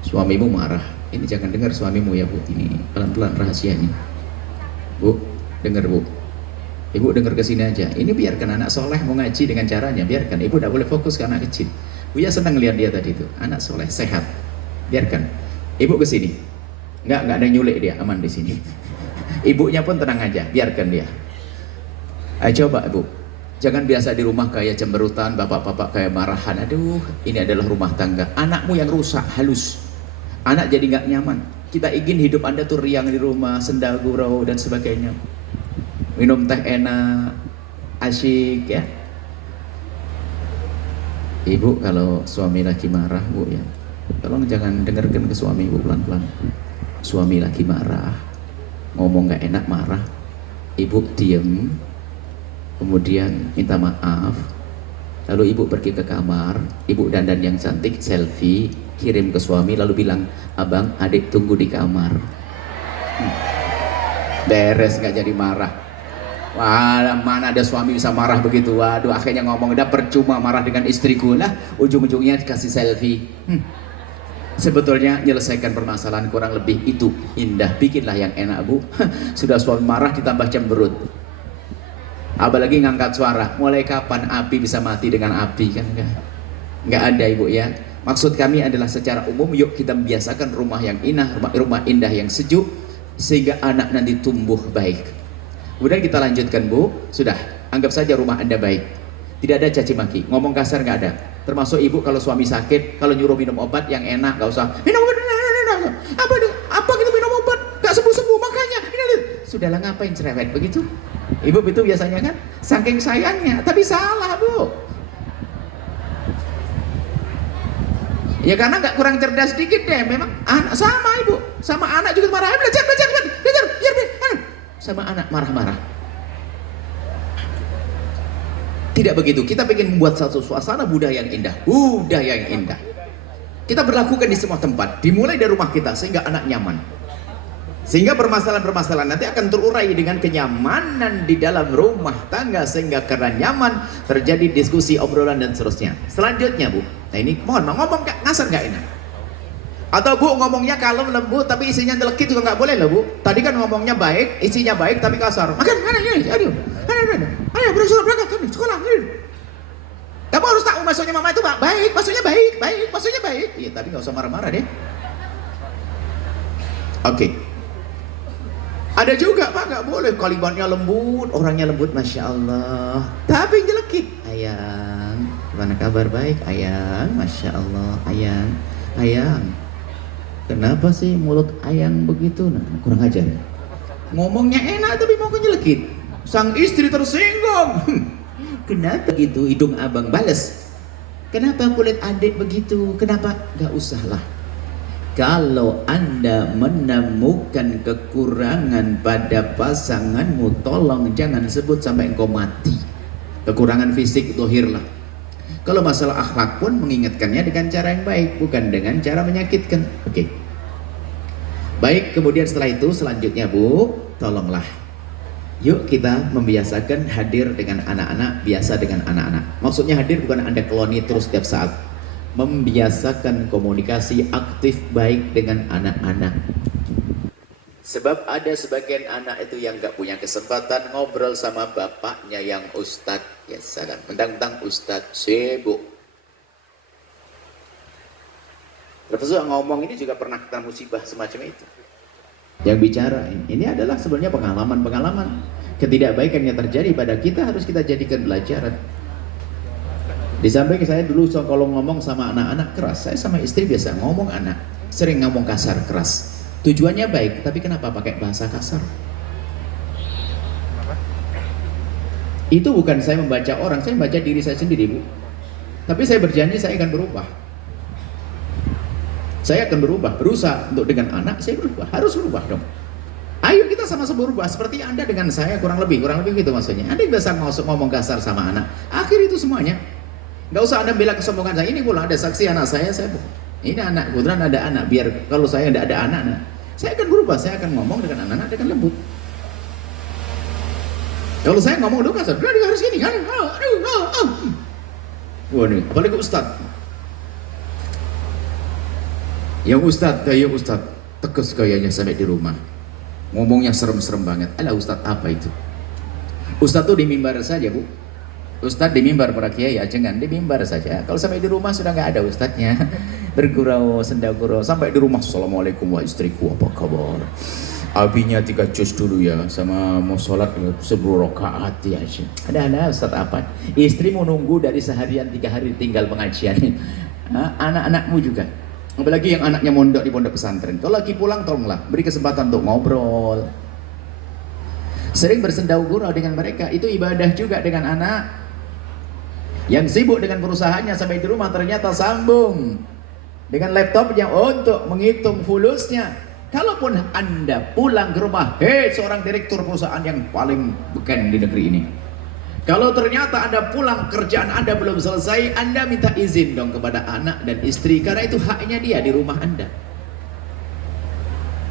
suamimu marah, ini jangan dengar suamimu ya bu, ini pelan-pelan rahasianya. Bu, dengar bu. Ibu dengar ke sini aja. Ini biarkan anak soleh mau ngaji dengan caranya, biarkan. Ibu tidak boleh fokus ke anak kecil. Buya senang lihat dia tadi itu, anak soleh sehat. Biarkan. Ibu ke sini. nggak ada nyulik dia, aman di sini. Ibunya pun tenang aja, biarkan dia. Ayo coba ibu, jangan biasa di rumah kayak cemberutan, bapak-bapak kayak marahan. Aduh, ini adalah rumah tangga. Anakmu yang rusak, halus. Anak jadi nggak nyaman. Kita ingin hidup Anda tuh riang di rumah, senda gurau dan sebagainya. Minum teh enak, asyik ya. Ibu kalau suami lagi marah bu ya, tolong jangan dengarkan ke suami ibu pelan-pelan. Suami lagi marah, ngomong nggak enak marah, ibu diem, kemudian minta maaf, lalu ibu pergi ke kamar, ibu dandan yang cantik, selfie, kirim ke suami, lalu bilang, abang adik tunggu di kamar. Beres nggak jadi marah. Wah, mana ada suami bisa marah begitu? Waduh, akhirnya ngomong udah percuma marah dengan istriku lah, ujung-ujungnya dikasih selfie. Sebetulnya menyelesaikan permasalahan kurang lebih itu indah. Bikinlah yang enak bu. Sudah suami marah ditambah cemberut, apalagi ngangkat suara. Mulai kapan api bisa mati dengan api? Kan nggak ada ibu ya. Maksud kami adalah secara umum, yuk kita membiasakan rumah yang indah, rumah indah yang sejuk, sehingga anak nanti tumbuh baik. Kemudian kita lanjutkan bu, sudah anggap saja rumah Anda baik, tidak ada caci maki, ngomong kasar nggak ada. Termasuk ibu kalau suami sakit, kalau nyuruh minum obat yang enak, nggak usah minum obat, apa gitu minum obat, nggak sembuh makanya. Sudahlah ngapain cerewet begitu? Ibu itu biasanya kan saking sayangnya, tapi salah bu. Ya karena nggak kurang cerdas sedikit deh, memang anak sama ibu, sama anak juga marah, belajar, biar sama anak marah-marah. Tidak begitu, kita ingin membuat satu suasana budaya yang indah, kita berlakukan di semua tempat, dimulai dari rumah kita sehingga anak nyaman, sehingga permasalahan-permasalahan nanti akan terurai dengan kenyamanan di dalam rumah tangga, sehingga karena nyaman terjadi diskusi, obrolan dan seterusnya. Selanjutnya bu, nah ini mohon ngomong ngasar nggak enak, atau bu ngomongnya kalem lembut tapi isinya delekit juga nggak boleh loh bu. Tadi kan ngomongnya baik, isinya baik tapi kasar. Makan mana ini? Ayo berangkat sekolah. Kamu harus tahu maksudnya mama itu baik, maksudnya baik. Iya tapi nggak usah marah-marah deh. Oke. Ada juga pak nggak boleh kalimatnya lembut, orangnya lembut, masya Allah, tapi jelekit. Ayang, gimana kabar? Baik ayang, masya Allah. Ayang. Kenapa sih mulut ayang begitu? Nah, kurang ajar. Ngomongnya enak tapi mau nyelekit. Sang istri tersinggung. Kenapa gitu? Hidung abang bales. Kenapa kulit adik begitu? Kenapa? Gak usahlah. Kalau Anda menemukan kekurangan pada pasanganmu, tolong jangan sebut sampai engkau mati. Kekurangan fisik zahirlah. Kalau masalah akhlak pun mengingatkannya dengan cara yang baik, bukan dengan cara menyakitkan. Oke. Baik, kemudian setelah itu selanjutnya bu, tolonglah. Yuk kita membiasakan hadir dengan anak-anak, biasa dengan anak-anak. Maksudnya hadir bukan Anda keloni terus setiap saat. Membiasakan komunikasi aktif baik dengan anak-anak. Sebab ada sebagian anak itu yang gak punya kesempatan ngobrol sama bapaknya yang ustadz. Ya salam, mentang-mentang ustadz sibuk. Profesor ngomong ini juga pernah kena musibah semacam itu. Yang bicara ini adalah sebenarnya pengalaman-pengalaman ketidakbaikan yang terjadi pada kita, harus kita jadikan pelajaran. Di samping saya dulu kalau ngomong sama anak-anak keras, saya sama istri biasa ngomong anak, sering ngomong kasar keras. Tujuannya baik, tapi kenapa pakai bahasa kasar? Itu bukan saya membaca orang, saya membaca diri saya sendiri bu. Tapi saya berjanji saya akan berubah. Saya akan berubah, berusaha untuk dengan anak saya berubah, harus berubah dong. Ayo kita sama-sama berubah, seperti Anda dengan saya kurang lebih gitu maksudnya. Anda biasa ngomong kasar sama anak, akhir itu semuanya. Gak usah Anda bela kesombongan saya, ini pula ada saksi anak saya ini anak, kebetulan ada anak, biar kalau saya tidak ada anak, saya akan berubah, saya akan ngomong dengan anak-anak dengan lembut. Kalau saya ngomong dulu kasar, dia harus gini kan? Wah nih, apalagi ustadz. Yang ustadz, kayak ustadz, tegas kayaknya sampai di rumah. Ngomongnya serem-serem banget. Alah ustadz apa itu? Ustadz tuh di mimbar saja bu. Ustadz di mimbar para kiai, jangan di mimbar saja. Kalau sampai di rumah sudah nggak ada ustadznya. bergurau sendagurau sampai di rumah. Assalamualaikum wa istriku, apa kabar? Abinya 3 juz dulu ya, sama mau sholat 10 rakaat ya. Ada Ustaz apa? Istri mau nunggu dari seharian 3 hari tinggal pengajian. Anak-anakmu juga. Apalagi yang anaknya mondok di pondok pesantren. Kalau lagi pulang tolonglah beri kesempatan untuk ngobrol. Sering bersendagurau dengan mereka, itu ibadah juga dengan anak. Yang sibuk dengan perusahaannya sampai di rumah ternyata sambung dengan laptopnya untuk menghitung fulusnya. Kalaupun Anda pulang ke rumah, seorang direktur perusahaan yang paling beken di negeri ini, kalau ternyata Anda pulang kerjaan Anda belum selesai, Anda minta izin dong kepada anak dan istri, karena itu haknya dia di rumah Anda.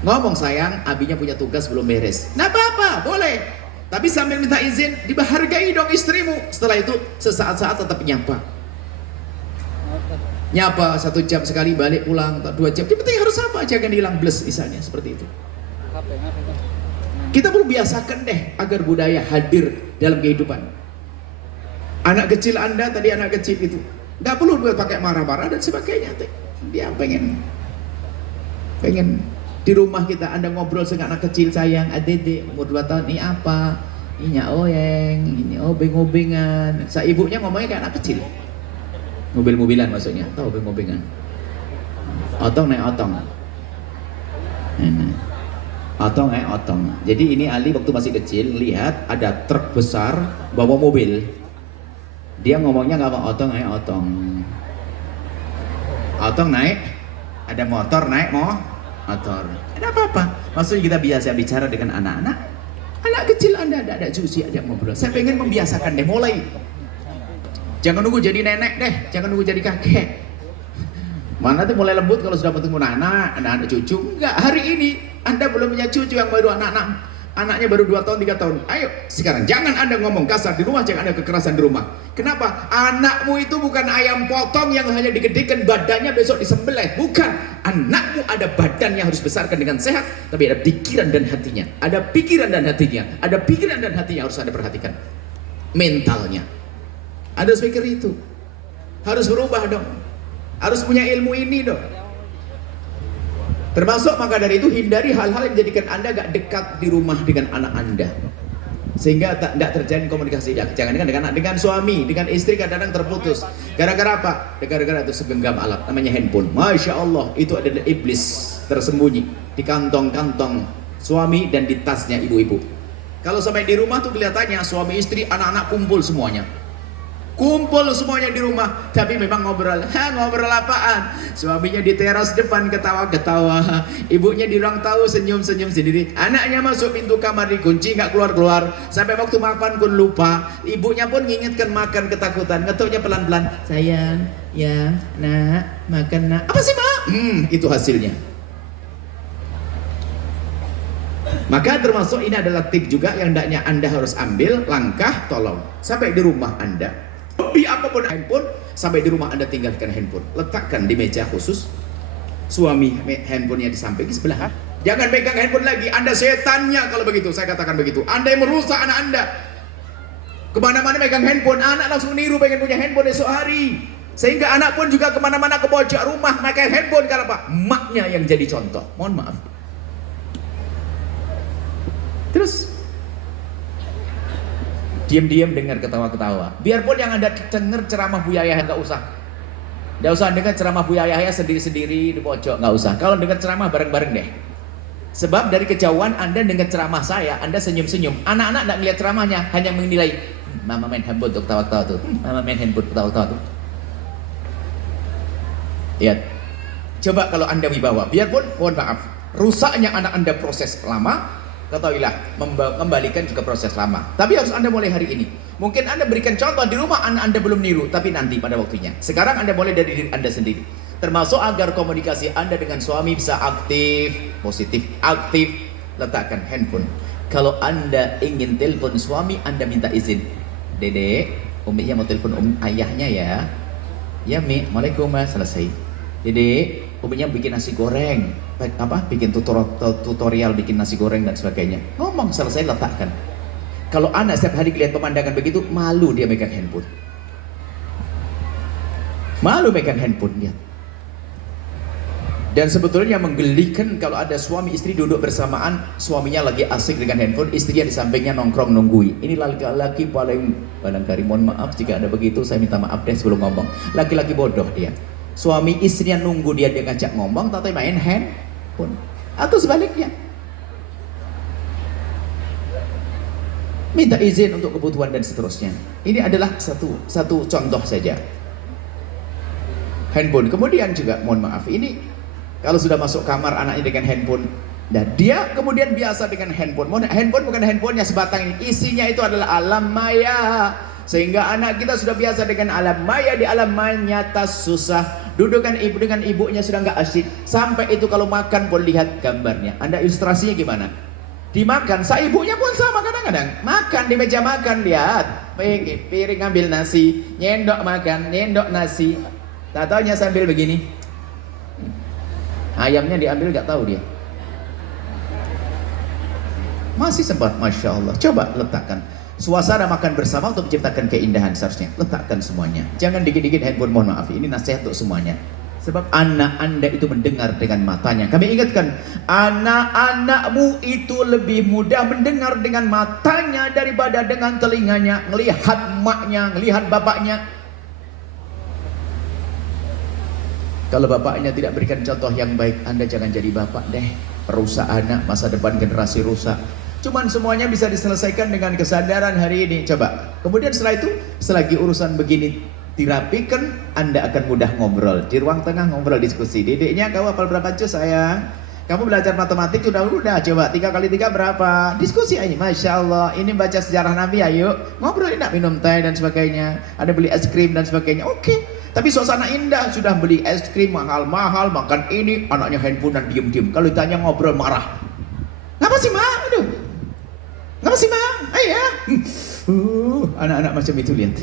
Ngomong, sayang, abinya punya tugas belum beres. Nah apa-apa, boleh, tapi sambil minta izin, dihargai dong istrimu. Setelah itu sesaat-saat tetap nyapa 1 jam sekali, balik pulang 2 jam. Yang penting harus apa, jangan hilang bles misalnya, seperti itu. Kita perlu biasakan deh agar budaya hadir dalam kehidupan. Anak kecil Anda tadi, anak kecil itu nggak perlu buat pakai marah-marah dan sebagainya. Dia pengen di rumah kita Anda ngobrol dengan anak kecil, sayang, adede umur 2 tahun, ini apa? Ini oyeng, ini obeng-obengan. Ibunya ngomongnya kayak anak kecil. Mobil-mobilan maksudnya, tahu mobil-mobilan. Otong naik otong. Otong naik otong. Jadi ini Ali waktu masih kecil lihat ada truk besar bawa mobil. Dia ngomongnya nggak apa, otong naik otong. Otong naik, ada motor naik motor. Ada apa-apa? Maksudnya kita biasa bicara dengan anak-anak. Anak kecil Anda ada jusi aja ngobrol. Saya pengen membiasakan deh mulai. Jangan nunggu jadi nenek deh, jangan nunggu jadi kakek. Mana tuh mulai lembut kalau sudah bertemu anak cucu. Enggak, hari ini Anda belum punya cucu yang baru anaknya baru 2 tahun 3 tahun. Ayo sekarang jangan Anda ngomong kasar di rumah, jangan ada kekerasan di rumah. Kenapa? Anakmu itu bukan ayam potong yang hanya digedekan badannya besok disembelih. Bukan. Anakmu ada badan yang harus besarkan dengan sehat, tapi ada pikiran dan hatinya. Ada pikiran dan hatinya. Ada pikiran dan hatinya harus Anda perhatikan. Mentalnya. Anda harus pikir itu. Harus berubah dong. Harus punya ilmu ini dong. Termasuk maka dari itu hindari hal-hal yang menjadikan Anda gak dekat di rumah dengan anak Anda, sehingga tidak terjadi komunikasi. Jangan dengan suami, dengan istri kadang-kadang terputus. Gara-gara apa? Gara-gara itu segenggam alat namanya handphone. Masya Allah, itu adalah iblis tersembunyi di kantong-kantong suami dan di tasnya ibu-ibu. Kalau sampai di rumah tuh kelihatannya suami istri anak-anak kumpul semuanya di rumah, tapi memang ngobrol apaan? Suaminya di teras depan ketawa-ketawa, ibunya di ruang tahu senyum-senyum sendiri, anaknya masuk pintu kamar dikunci nggak keluar-keluar, sampai waktu makan pun lupa, ibunya pun ngingetkan makan ketakutan, ngetuknya pelan-pelan, sayang, ya nak, makan nak, apa sih mak? Itu hasilnya. Maka termasuk ini adalah tip juga yang hendaknya Anda harus ambil langkah, tolong sampai di rumah Anda, hobi apapun handphone, sampai di rumah Anda tinggalkan handphone, letakkan di meja khusus, suami handphonenya di samping di sebelah. Jangan pegang handphone lagi, Anda setannya kalau begitu, saya katakan begitu. Anda yang merusak anak Anda, kemana-mana pegang handphone, anak langsung niru pengen punya handphone esok hari, sehingga anak pun juga kemana-mana ke pojok rumah pakai handphone. Karena apa? Maknya yang jadi contoh, mohon maaf. Terus diam-diam dengar ketawa-ketawa. Biarpun yang Anda dengar ceramah Buya Yahya, nggak usah dengar ceramah Buya Yahya sendiri-sendiri di pojok, nggak usah. Kalau dengar ceramah bareng-bareng deh. Sebab dari kejauhan Anda dengar ceramah saya, Anda senyum-senyum. Anak-anak nggak lihat ceramahnya, hanya menilai, mama main handphone tuh ketawa-ketawa tuh, mama main handphone ketawa-ketawa tuh. Lihat. Coba kalau Anda wibawa, biarpun mohon maaf, rusaknya anak Anda proses lama, ketahuilah kembalikan juga proses lama. Tapi harus Anda mulai hari ini. Mungkin Anda berikan contoh di rumah, Anda belum niru, tapi nanti pada waktunya. Sekarang Anda mulai dari diri Anda sendiri. Termasuk agar komunikasi Anda dengan suami bisa aktif, positif, aktif. Letakkan handphone. Kalau Anda ingin telepon suami, Anda minta izin. Dede, Uminya mau telepon ayahnya ya. Ya Mi, Waalaikumsalam, selesai. Dede, Uminya bikin nasi goreng, bikin tutorial bikin nasi goreng dan sebagainya. Ngomong, selesai, letakkan. Kalau anak setiap hari lihat pemandangan begitu, malu dia megang handphone. Malu megang handphone, lihat. Dan sebetulnya menggelikan kalau ada suami istri duduk bersamaan, suaminya lagi asik dengan handphone, istrinya di sampingnya nongkrong nunggui. Ini laki-laki paling barangkali, mohon maaf jika ada begitu, saya minta maaf deh sebelum ngomong. Laki-laki bodoh dia. Suami istrinya nunggu dia ngajak ngomong, tapi main handphone. Atau sebaliknya. Minta izin untuk kebutuhan dan seterusnya. Ini adalah satu contoh saja. Handphone. Kemudian juga, mohon maaf, ini kalau sudah masuk kamar anaknya dengan handphone, dan dia kemudian biasa dengan handphone. Handphone bukan handphonenya sebatang ini, isinya itu adalah alam maya. Sehingga anak kita sudah biasa dengan alam maya. Di alam maya nyata susah. Dudukan ibu dengan ibunya sudah nggak asyik. Sampai itu kalau makan pun lihat gambarnya. Anda ilustrasinya gimana? Dimakan, ibunya pun sama kadang-kadang. Makan di meja makan, lihat. Piring ngambil nasi, nyendok makan, nyendok nasi. Tak taunya sambil begini. Ayamnya diambil nggak tahu dia. Masih sempat, masya Allah. Coba letakkan suasana makan bersama untuk menciptakan keindahan seharusnya. Letakkan semuanya. Jangan dikit-dikit handphone, mohon maaf. Ini nasihat untuk semuanya. Sebab anak Anda itu mendengar dengan matanya. Kami ingatkan, anak-anakmu itu lebih mudah mendengar dengan matanya daripada dengan telinganya. Ngelihat maknya, ngelihat bapaknya. Kalau bapaknya tidak berikan contoh yang baik, Anda jangan jadi bapak deh. Perusak anak, masa depan generasi rusak. Cuman semuanya bisa diselesaikan dengan kesadaran hari ini. Coba. Kemudian setelah itu, selagi urusan begini dirapikan, Anda akan mudah ngobrol. Di ruang tengah ngobrol diskusi. Dedeknya, kau hafal berapa juz sayang? Kamu belajar matematik sudah coba 3 kali 3 berapa? Diskusi aja. Masya Allah, ini baca sejarah Nabi, ayo ngobrol, enak minum teh dan sebagainya. Ada beli es krim dan sebagainya. Oke. Tapi suasana indah, sudah beli es krim mahal-mahal, makan ini, anaknya handphone dan diem-diem. Kalau ditanya ngobrol marah. Ngapa sih ma? Aduh. Ngapa sih ma? Ayah. Anak-anak macam itu lihat.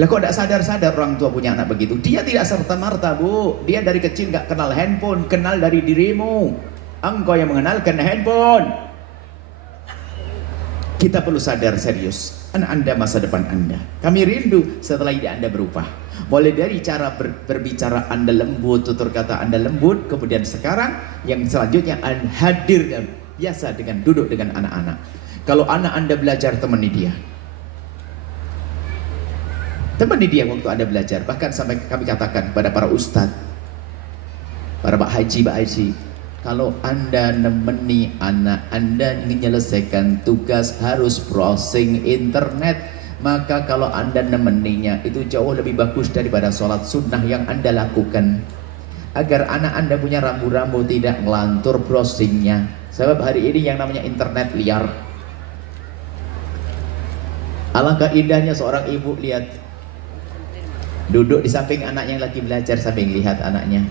Lah kok tidak sadar-sadar orang tua punya anak begitu? Dia tidak serta-merta, Bu. Dia dari kecil nggak kenal handphone, kenal dari dirimu. Engkau yang mengenalkan handphone. Kita perlu sadar serius, anak Anda masa depan Anda. Kami rindu setelah ini Anda berubah. Mulai dari cara berbicara Anda lembut, tutur kata Anda lembut, kemudian sekarang yang selanjutnya Anda hadir dan biasa dengan duduk dengan anak-anak. Kalau anak Anda belajar, temani dia. Temani dia waktu Anda belajar. Bahkan sampai kami katakan kepada para ustadz, para Pak Haji, kalau Anda nemeni anak Anda menyelesaikan tugas harus browsing internet, maka kalau Anda nemeninya itu jauh lebih bagus daripada sholat sunnah yang Anda lakukan. Agar anak Anda punya rambu-rambu tidak ngelantur browsingnya. Sebab hari ini yang namanya internet liar. Alangkah indahnya seorang ibu lihat, duduk di samping anaknya yang lagi belajar sambil lihat anaknya.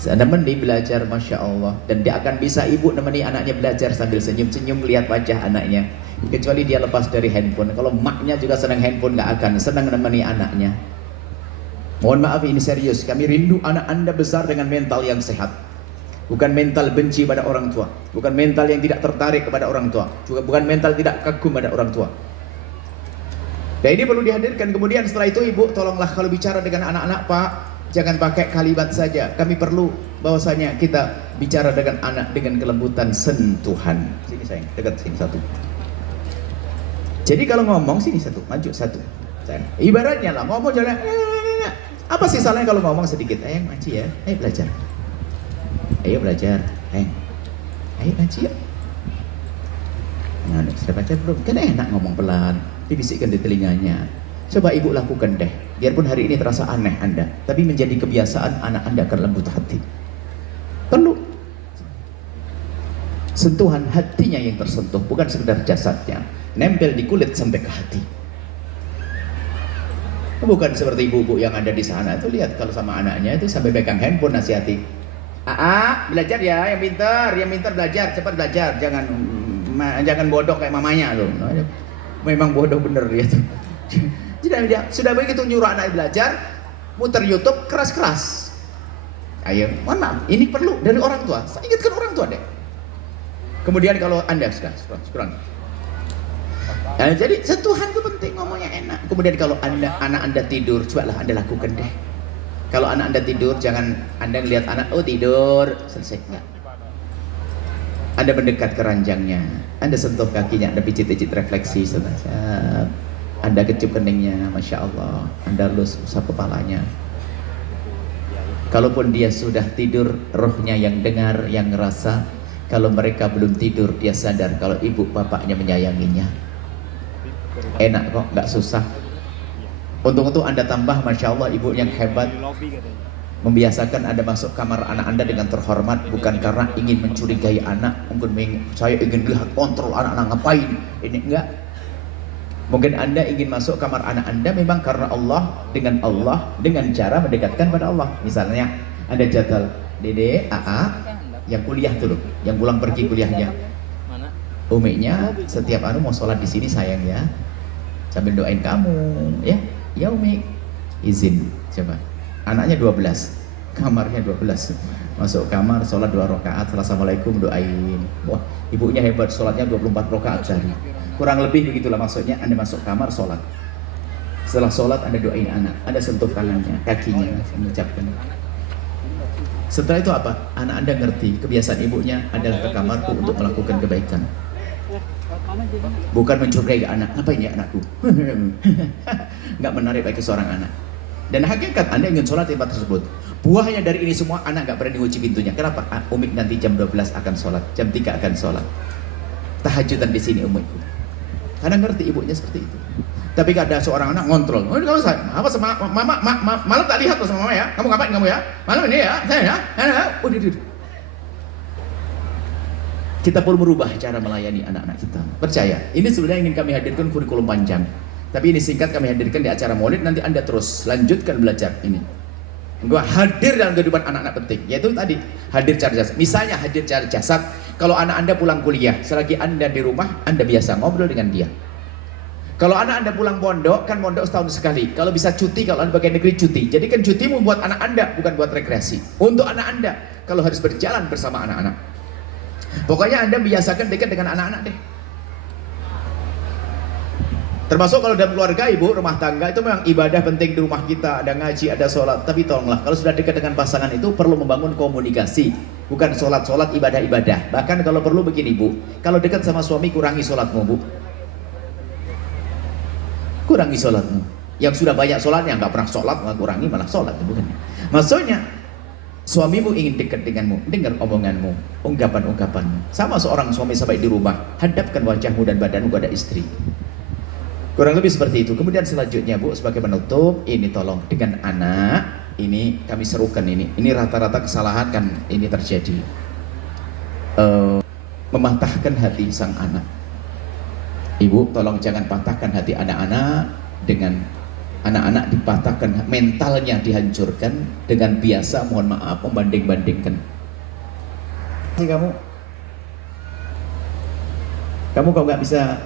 Nemeni belajar, masya Allah, dan dia akan bisa ibu nemeni anaknya belajar sambil senyum-senyum lihat wajah anaknya. Kecuali dia lepas dari handphone. Kalau maknya juga senang handphone, nggak akan senang nemeni anaknya. Mohon maaf, ini serius. Kami rindu anak Anda besar dengan mental yang sehat, bukan mental benci pada orang tua, bukan mental yang tidak tertarik kepada orang tua, juga bukan mental tidak kagum pada orang tua. Dan ini perlu dihadirkan. Kemudian setelah itu ibu tolonglah kalau bicara dengan anak-anak, Pak, jangan pakai kalimat saja. Kami perlu bahwasanya kita bicara dengan anak dengan kelembutan sentuhan. Sini sayang, dekat sini satu. Jadi kalau ngomong sini satu, maju satu. Sayang. Ibaratnya lah ngomong jangan. Apa sih salahnya kalau ngomong sedikit? Ayang maju ya, ayo belajar. Ayo belajar, ayang. Ayo maju ya. Nah, sudah baca belum? Kan enak ngomong pelan, dibisikkan di telinganya. Coba ibu lakukan deh, biarpun hari ini terasa aneh Anda, tapi menjadi kebiasaan anak Anda akan lembut hati. Perlu sentuhan hatinya yang tersentuh, bukan sekedar jasadnya, nempel di kulit sampai ke hati. Bukan seperti ibu-ibu yang ada di sana itu, lihat kalau sama anaknya itu sampai pegang handphone nasihati. Belajar ya, yang pintar belajar, cepat belajar, jangan bodoh kayak mamanya loh. Memang bodoh bener dia tuh. Dia sudah begitu nyuruh anak belajar, muter YouTube keras-keras. Ayo, mohon maaf, ini perlu dari orang tua. Saya ingatkan orang tua deh. Kemudian kalau Anda sudah kurang. Nah, jadi sentuhan itu penting, ngomongnya enak. Kemudian kalau anak Anda tidur, cobalah Anda lakukan deh. Kalau anak Anda tidur, jangan Anda ngelihat anak, oh tidur, selesai. Enggak. Anda mendekat ke ranjangnya, Anda sentuh kakinya, Anda pijit-pijit refleksi, Anda kecup keningnya, Masya Allah, Anda usap kepalanya. Kalaupun dia sudah tidur, rohnya yang dengar, yang ngerasa. Kalau mereka belum tidur, dia sadar kalau ibu bapaknya menyayanginya. Enak kok, nggak susah. Untuk Anda tambah, Masya Allah, ibu yang hebat, membiasakan Anda masuk kamar anak Anda dengan terhormat, bukan karena ingin mencurigai anak, mungkin saya ingin lihat kontrol anak-anak ngapain, ini enggak. Mungkin Anda ingin masuk kamar anak Anda memang karena Allah, dengan cara mendekatkan pada Allah. Misalnya Anda jadwal, Dede, AA, yang kuliah tuh loh, yang pulang pergi kuliahnya, Umiknya setiap mau sholat di sini sayang ya, sambil doain kamu ya, ya Umi, izin coba. Anaknya 12, kamarnya 12, masuk kamar sholat 2 rakaat, assalamualaikum doain. Wah, ibunya hebat, sholatnya 24 rakaat sehari. Kurang lebih begitulah maksudnya. Anda masuk kamar sholat, setelah sholat Anda doain anak, Anda sentuh tangannya, kakinya, mengucapkan. Setelah itu apa? Anak Anda ngerti kebiasaan ibunya adalah ke kamarku untuk melakukan kebaikan, bukan mencurigai anak. Ngapain ya anakku? Nggak menarik bagi seorang anak. Dan hakikat Anda ingin sholat di tempat tersebut. Buahnya dari ini semua, anak nggak berani kunci pintunya. Kenapa? Umik nanti jam 12 akan sholat, jam 3 akan sholat. Tahajudan di sini umikku. Karena ngerti ibunya seperti itu. Tapi ada seorang anak ngontrol. Oh, kamu apa sama mama, malam tak lihat sama mama ya? Kamu ngapain kamu ya? Malam ini ya, saya ya. Kita perlu merubah cara melayani anak-anak kita. Percaya, ini sebenarnya ingin kami hadirkan kurikulum panjang. Tapi ini singkat kami hadirkan di acara Maulid. Nanti Anda terus lanjutkan belajar ini. Gua hadir dalam kehidupan anak-anak penting, yaitu tadi hadir secara jasad. Misalnya hadir secara jasad. Kalau anak Anda pulang kuliah, selagi Anda di rumah, Anda biasa ngobrol dengan dia. Kalau anak Anda pulang pondok, kan pondok setahun sekali. Kalau bisa cuti, kalau Anda bagian negeri cuti. Jadi kan cutimu buat anak Anda, bukan buat rekreasi. Untuk anak Anda, kalau harus berjalan bersama anak-anak. Pokoknya Anda biasakan dekat dengan anak-anak deh. Termasuk kalau dalam keluarga, ibu, rumah tangga, itu memang ibadah penting di rumah kita. Ada ngaji, ada sholat. Tapi tolonglah, kalau sudah dekat dengan pasangan itu perlu membangun komunikasi. Bukan sholat-sholat, ibadah-ibadah. Bahkan kalau perlu begini, Bu. Kalau dekat sama suami, kurangi sholatmu, Bu. Kurangi sholatmu. Yang sudah banyak sholatnya, nggak pernah sholat, nggak kurangi, malah sholat. Bukan. Maksudnya, suamimu ingin dekat denganmu, dengar omonganmu, ungkapan-ungkapanmu. Sama seorang suami sampai di rumah, hadapkan wajahmu dan badanmu pada istri. Kurang lebih seperti itu. Kemudian selanjutnya, Bu, sebagai penutup, ini tolong dengan anak, ini kami serukan ini rata-rata kesalahan kan ini terjadi. Mematahkan hati sang anak. Ibu, tolong jangan patahkan hati anak-anak dengan anak-anak dipatahkan, mentalnya dihancurkan dengan biasa, mohon maaf, membanding-bandingkan. Kamu kok nggak bisa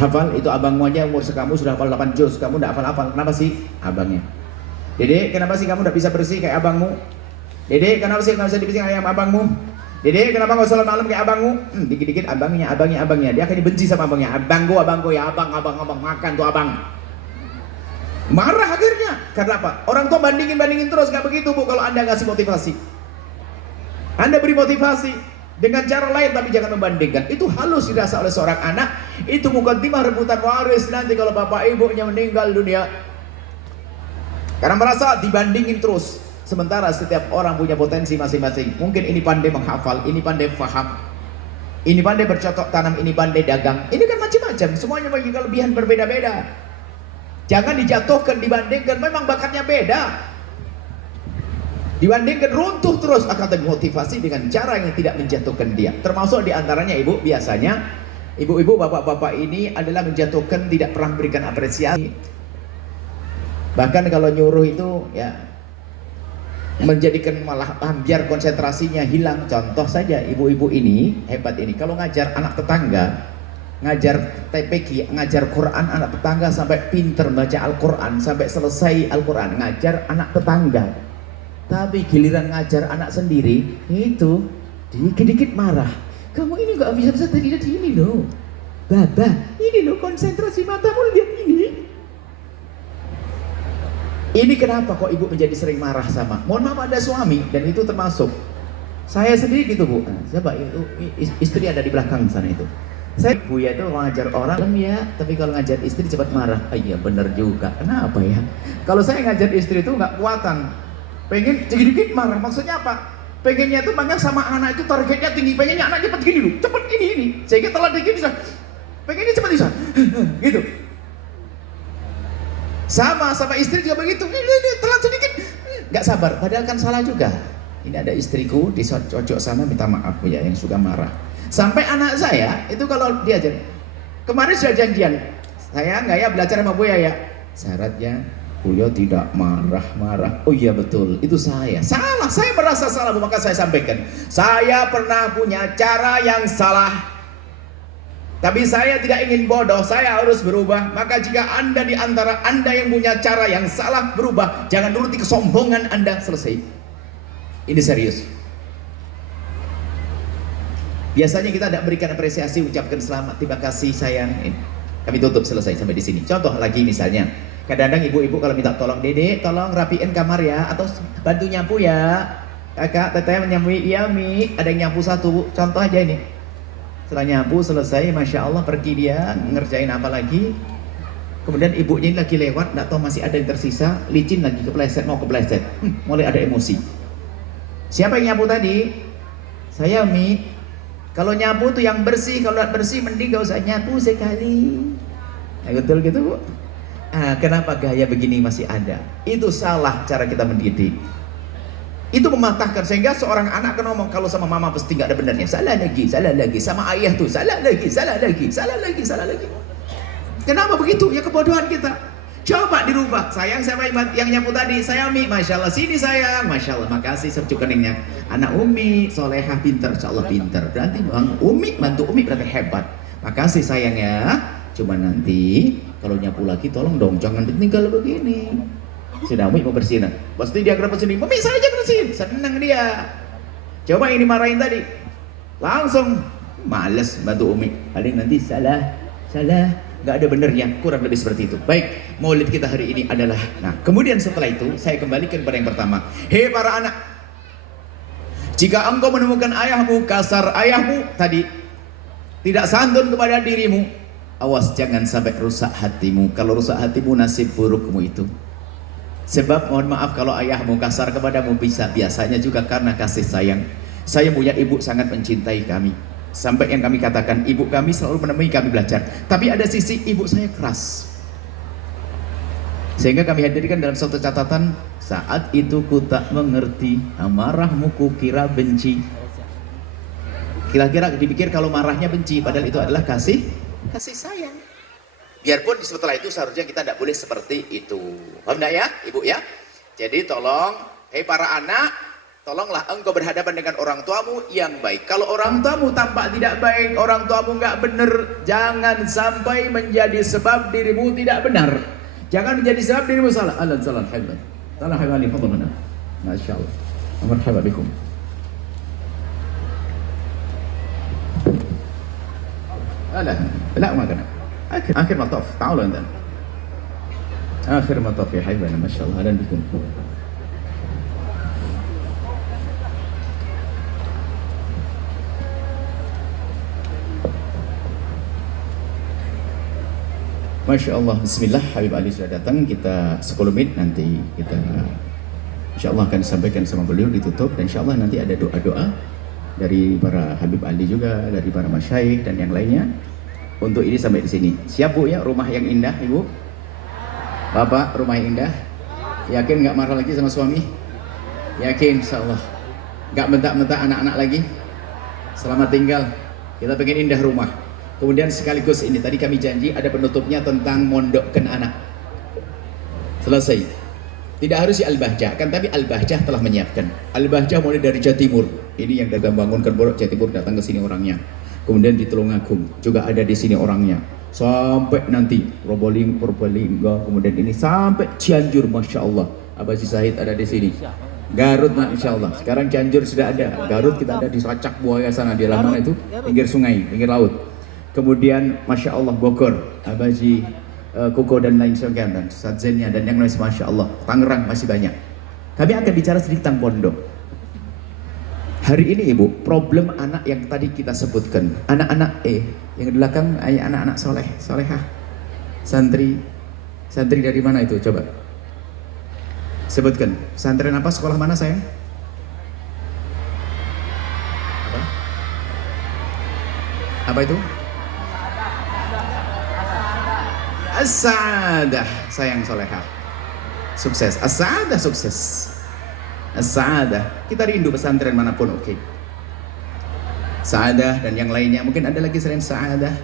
hafal, itu abangmu aja umur sekamu sudah hafal 8 juz, kamu nggak hafal-hafal. Kenapa sih? Abangnya. Dede, kenapa sih kamu nggak bisa bersih kayak abangmu? Dede, kenapa sih nggak bisa dibersih kayak abangmu? Dede, kenapa nggak sholat malam kayak abangmu? Dikit-dikit abangnya. Dia akan dibenci sama abangnya. Abangku ya, abang makan tuh abang. Marah akhirnya. Karena apa? Orang tua bandingin terus. Nggak begitu, Bu, kalau Anda ngasih motivasi. Anda beri motivasi dengan cara lain, tapi jangan membandingkan. Itu halus dirasa oleh seorang anak. Itu bukan timah rebutan waris nanti kalau bapak ibunya meninggal dunia. Karena merasa dibandingin terus. Sementara setiap orang punya potensi masing-masing. Mungkin ini pandai menghafal, ini pandai faham, ini pandai bercocok tanam, ini pandai dagang. Ini kan macam-macam. Semuanya memiliki kelebihan berbeda-beda. Jangan dijatuhkan, dibandingkan. Memang bakatnya beda. Dibandingkan runtuh terus, akan termotivasi dengan cara yang tidak menjatuhkan dia. Termasuk diantaranya, ibu, biasanya ibu-ibu, bapak-bapak ini adalah menjatuhkan, tidak pernah memberikan apresiasi. Bahkan kalau nyuruh itu ya menjadikan malah biar konsentrasinya hilang. Contoh saja, ibu-ibu ini hebat ini, kalau ngajar anak tetangga, ngajar TPQ, ngajar Quran anak tetangga sampai pinter baca Al-Quran, sampai selesai Al-Quran, ngajar anak tetangga. Tapi giliran ngajar anak sendiri, itu dikit-dikit marah. Kamu ini gak bisa tadi ini loh, Baba, ini loh konsentrasi matamu, lihat ini. Ini kenapa kok ibu menjadi sering marah sama? Mohon maaf ada suami dan itu termasuk saya sendiri gitu bu. Coba itu istri ada di belakang sana itu. Saya bu ya itu ngajar orang ya, tapi kalau ngajar istri cepat marah. Iya bener juga. Kenapa ya? Kalau saya ngajar istri itu nggak kuatan. Pengen dikit-dikit marah. Maksudnya apa? Pengennya tuh banyak sama anak itu targetnya tinggi. Pengennya anak cepet gini dulu, cepet ini. Sehingga telat dikit bisa. Pengennya cepet bisa. Gitu. Sama istri juga begitu. Ini telat sedikit, nggak sabar. Padahal kan salah juga. Ini ada istriku dicocok sana minta maaf ya yang suka marah. Sampai anak saya itu kalau diajar kemarin sudah janjian, saya nggak ya belajar sama Buya ya. Syaratnya Buya tidak marah-marah. Oh iya betul, itu saya. Salah, saya merasa salah, maka saya sampaikan. Saya pernah punya cara yang salah. Tapi saya tidak ingin bodoh, saya harus berubah. Maka jika Anda di antara Anda yang punya cara yang salah berubah, jangan nuruti kesombongan Anda. Selesai. Ini serius. Biasanya kita tidak berikan apresiasi, ucapkan selamat, terima kasih sayang. Kami tutup selesai sampai di sini. Contoh lagi misalnya, kadang-kadang ibu-ibu kalau minta tolong, Dede tolong rapiin kamar ya, atau bantu nyapu ya. Kakak, teteh menyapu, iya Mi, ada yang nyapu satu. Contoh aja ini. Setelah nyapu selesai, Masya Allah pergi dia ngerjain apa lagi. Kemudian ibunya ini lagi lewat, nggak tahu masih ada yang tersisa, licin lagi kepleset, mau kepleset, mulai ada emosi. Siapa yang nyapu tadi? Saya Mi. Kalau nyapu tuh yang bersih, kalau nggak bersih mending gak usah nyapu sekali. Nah, betul gitu bu. Kenapa gaya begini masih ada? Itu salah cara kita mendidik. Itu mematahkan, sehingga seorang anak kan ngomong kalau sama mama pasti nggak ada benarnya, salah lagi, sama ayah tuh salah lagi. Kenapa begitu? Ya kebodohan kita. Coba dirubah. Sayang siapa yang nyapu tadi? Saya Mi. Masya Allah, sini sayang. Masya Allah, makasih sepucuk keningnya. Anak Umi solehah pinter, insya Allah pinter. Berarti bantu Umi berarti hebat. Makasih sayang ya. Cuma nanti kalau nyapu lagi tolong dong jangan ditinggal begini. Sudah Umi mau bersihin, pasti dia akan bersihin. Mami saya aja bersihin, senang dia. Coba ini marahin tadi, langsung males bantu Umi. Paling nanti salah, nggak ada benernya, kurang lebih seperti itu. Baik, maulid kita hari ini adalah. Nah, kemudian setelah itu saya kembalikan pada yang pertama. Hei para anak, jika engkau menemukan ayahmu kasar, ayahmu tadi tidak santun kepada dirimu, awas jangan sampai rusak hatimu. Kalau rusak hatimu nasib burukmu itu. Sebab mohon maaf kalau ayahmu kasar kepadamu biasanya juga karena kasih sayang. Saya punya ibu sangat mencintai kami. Sampai yang kami katakan ibu kami selalu menemui kami belajar. Tapi ada sisi ibu saya keras. Sehingga kami hadirkan dalam suatu catatan, saat itu ku tak mengerti, amarahmu ku kira benci. Kira-kira dipikir kalau marahnya benci, padahal itu adalah kasih sayang. Biarpun setelah itu seharusnya kita tidak boleh seperti itu. Paham enggak ya ibu ya? Jadi tolong, hei para anak, tolonglah engkau berhadapan dengan orang tuamu yang baik. Kalau orang tuamu tampak tidak baik, orang tuamu nggak benar, jangan sampai menjadi sebab dirimu tidak benar. Jangan menjadi sebab dirimu salah. Alan salah hebat. Salah hebat ini fadlan. Masya Allah. Marhaba bikum. لا ما كان آخر مطاف تعالوا عندنا آخر مطاف يا حبيبنا ما شاء الله أهلا بكم. Masya Allah, Bismillah, Habib Ali sudah datang, kita 10 menit nanti kita Insya Allah akan disampaikan sama beliau, ditutup, dan Insya Allah nanti ada doa-doa dari para Habib Ali juga, dari para masyayikh dan yang lainnya. Untuk ini sampai di sini. Siap Bu ya, rumah yang indah Ibu? Bapak, rumah yang indah? Yakin nggak marah lagi sama suami? Yakin, Insya Allah. Nggak bentak-bentak anak-anak lagi? Selamat tinggal. Kita pengen indah rumah. Kemudian sekaligus ini tadi kami janji ada penutupnya tentang mondokkan anak. Selesai. Tidak harus di Al-Bahjah, kan tapi Al-Bahjah telah menyiapkan. Al-Bahjah mulai dari Jawa Timur. Ini yang dagang bangunkan Pondok Jawa Timur datang ke sini orangnya. Kemudian di Tulungagung juga ada di sini orangnya. Sampai nanti Purbalingga, kemudian ini sampai Cianjur, Masya Allah. Abah Syahid ada di sini. Garut, Masya Allah. Sekarang Cianjur sudah ada. Garut kita ada di Racak Buaya sana, di Lamongan itu pinggir sungai, pinggir laut. Kemudian Masya Allah Bogor, Abaji Koko dan lain sebagainya, dan Sadzennya dan yang lain, Masya Allah. Tangerang masih banyak. Kami akan bicara sedikit tentang pondok. Hari ini Ibu, problem anak yang tadi kita sebutkan, anak-anak yang di belakang, anak-anak solehah, santri dari mana itu? Coba sebutkan, pesantren apa, sekolah mana sayang? Apa itu? As-Sa'adah, sayang solehah, sukses. As-Sa'adah sukses. As-Sa'adah, kita rindu pesantren manapun, oke. Sa'adah dan yang lainnya, mungkin ada lagi selain Sa'adah,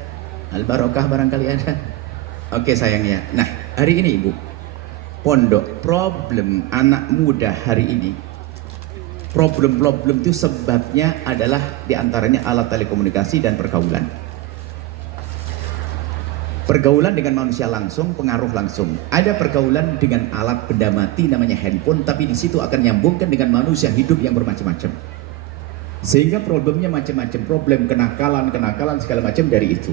Al-Barokah barangkali ada. Oke sayangnya. Nah hari ini Ibu, pondok, problem anak muda hari ini, problem itu sebabnya adalah diantaranya alat telekomunikasi dan pergaulan. Pergaulan dengan manusia langsung, pengaruh langsung. Ada pergaulan dengan alat benda mati namanya handphone, tapi di situ akan nyambungkan dengan manusia hidup yang bermacam-macam. Sehingga problemnya macam-macam, problem kenakalan segala macam dari itu.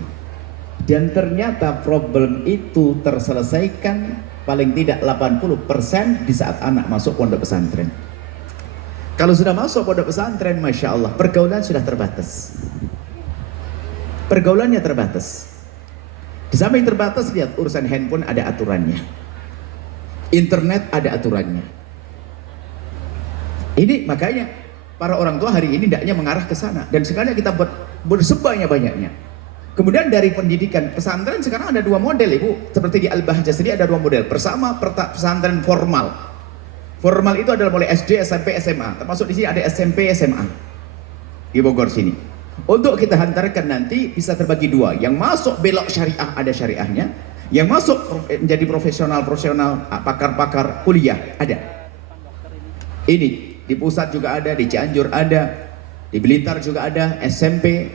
Dan ternyata problem itu terselesaikan paling tidak 80% di saat anak masuk pondok pesantren. Kalau sudah masuk pondok pesantren, Masya Allah, pergaulan sudah terbatas. Pergaulannya terbatas. Di samping terbatas, lihat urusan handphone ada aturannya, internet ada aturannya. Ini makanya para orang tua hari ini tidaknya mengarah ke sana, dan sekarang kita buat sebanyak-banyaknya. Kemudian dari pendidikan pesantren sekarang ada dua model Ibu, seperti di Al-Bahjah sendiri ada dua model. Pertama pesantren formal. Formal itu adalah mulai SD, SMP, SMA, termasuk di sini ada SMP, SMA di Bogor sini. Untuk kita hantarkan nanti bisa terbagi dua, yang masuk belok syariah ada syariahnya, yang masuk menjadi profesional, pakar-pakar kuliah ada. Ini di pusat juga ada, di Cianjur ada, di Blitar juga ada, SMP.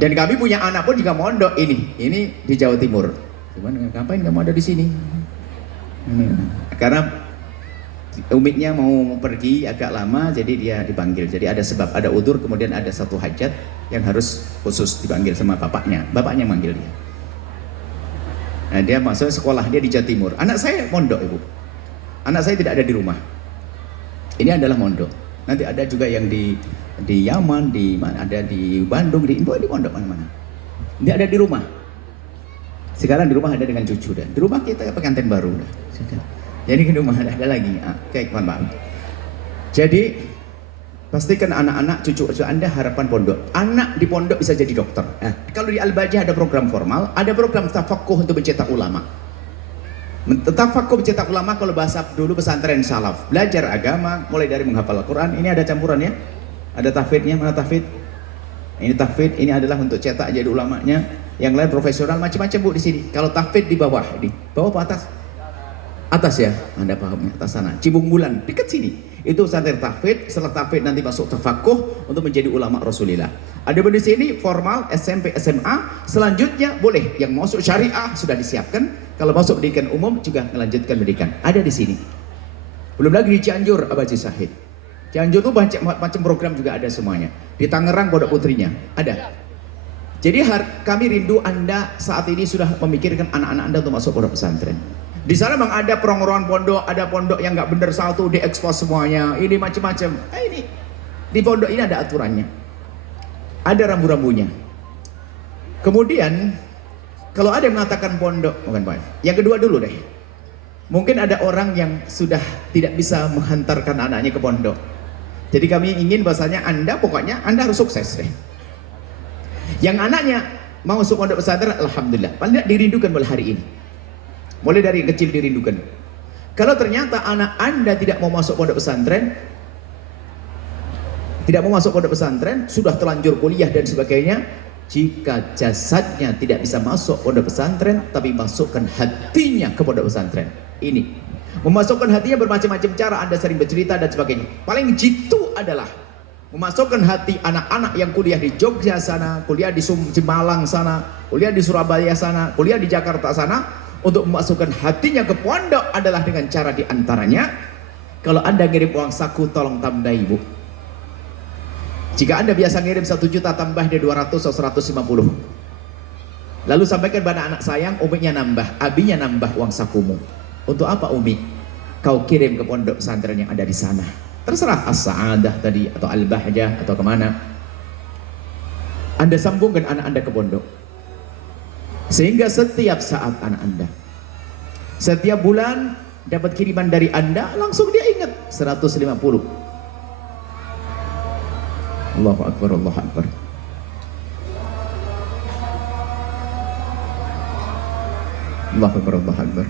Dan kami punya anak pun juga mondok ini di Jawa Timur. Cuman ngapain kamu ada di sini? Karena umitnya mau pergi agak lama, jadi dia dipanggil. Jadi ada sebab, ada udzur, kemudian ada satu hajat yang harus khusus dipanggil sama bapaknya manggil dia. Nah dia masuk sekolah, dia di Jawa Timur. Anak saya mondok Ibu, anak saya tidak ada di rumah. Ini adalah mondok. Nanti ada juga yang di Yaman, di mana, ada di Bandung, di mondok mana-mana. Dia ada di rumah. Sekarang di rumah ada dengan cucu, dan di rumah kita pengantin baru. Jadi di rumah ada lagi. Oke, mohon maaf. Jadi pastikan anak-anak, cucu Anda harapan pondok. Anak di pondok bisa jadi dokter. Kalau di Al-Bahjah ada program formal, ada program tafakuh untuk mencetak ulama. Tafakuh mencetak ulama kalau bahasa dulu pesantren salaf. Belajar agama mulai dari menghafal Al-Quran. Ini ada campuran ya. Ada tahfidnya, mana tahfid? Ini tahfid, ini adalah untuk cetak jadi ulamanya. Yang lain profesional macam-macam Bu di sini. Kalau tahfid di bawah, di bawah apa atas? Atas ya, Anda paham ya, atas sana. Cibung Bulan, dekat sini. Itu pesantren tahfidz. Setelah tahfidz nanti masuk tafakuh untuk menjadi ulama Rasulillah. Ada di sini formal SMP, SMA. Selanjutnya boleh yang masuk syariah sudah disiapkan. Kalau masuk pendidikan umum juga melanjutkan pendidikan. Ada di sini. Belum lagi di Cianjur, Abaji Syahid. Cianjur itu macam program juga ada semuanya. Di Tangerang Pondok Putrinya ada. Jadi kami rindu Anda saat ini sudah memikirkan anak-anak Anda untuk masuk pondok pesantren. Di sana bang ada perongoran pondok, ada pondok yang nggak bener satu diekspos semuanya, ini macam-macam. Ini di pondok ini ada aturannya, ada rambu-rambunya. Kemudian kalau ada yang mengatakan pondok, bukan Pak. Yang kedua dulu deh, mungkin ada orang yang sudah tidak bisa menghantarkan anaknya ke pondok. Jadi kami ingin bahasanya Anda pokoknya Anda harus sukses deh. Yang anaknya mau masuk pondok pesantren, alhamdulillah, paling tidak dirindukan oleh hari ini. Mulai dari yang kecil dirindukan. Kalau ternyata anak Anda tidak mau masuk pondok pesantren, sudah terlanjur kuliah dan sebagainya, jika jasadnya tidak bisa masuk pondok pesantren, tapi masukkan hatinya ke pondok pesantren. Ini memasukkan hatinya bermacam-macam cara, Anda sering bercerita dan sebagainya. Paling jitu adalah memasukkan hati anak-anak yang kuliah di Jogja sana, kuliah di Malang sana, kuliah di Surabaya sana, kuliah di Jakarta sana. Untuk memasukkan hatinya ke pondok adalah dengan cara diantaranya, kalau Anda ngirim uang saku tolong tambah Ibu. Jika Anda biasa ngirim 1 juta tambah di 200 atau 150. Lalu sampaikan pada anak sayang, Uminya nambah, abinya nambah uang sakumu. Untuk apa Umi? Kau kirim ke pondok pesantren yang ada di sana. Terserah As-Sa'adah tadi atau Al-Bahjah atau kemana. Anda sambungkan anak Anda ke pondok. Sehingga setiap saat anak Anda, setiap bulan dapat kiriman dari Anda, langsung dia ingat 150. Allahu Akbar, Allahu Akbar. Allahu Akbar, Allahu Akbar.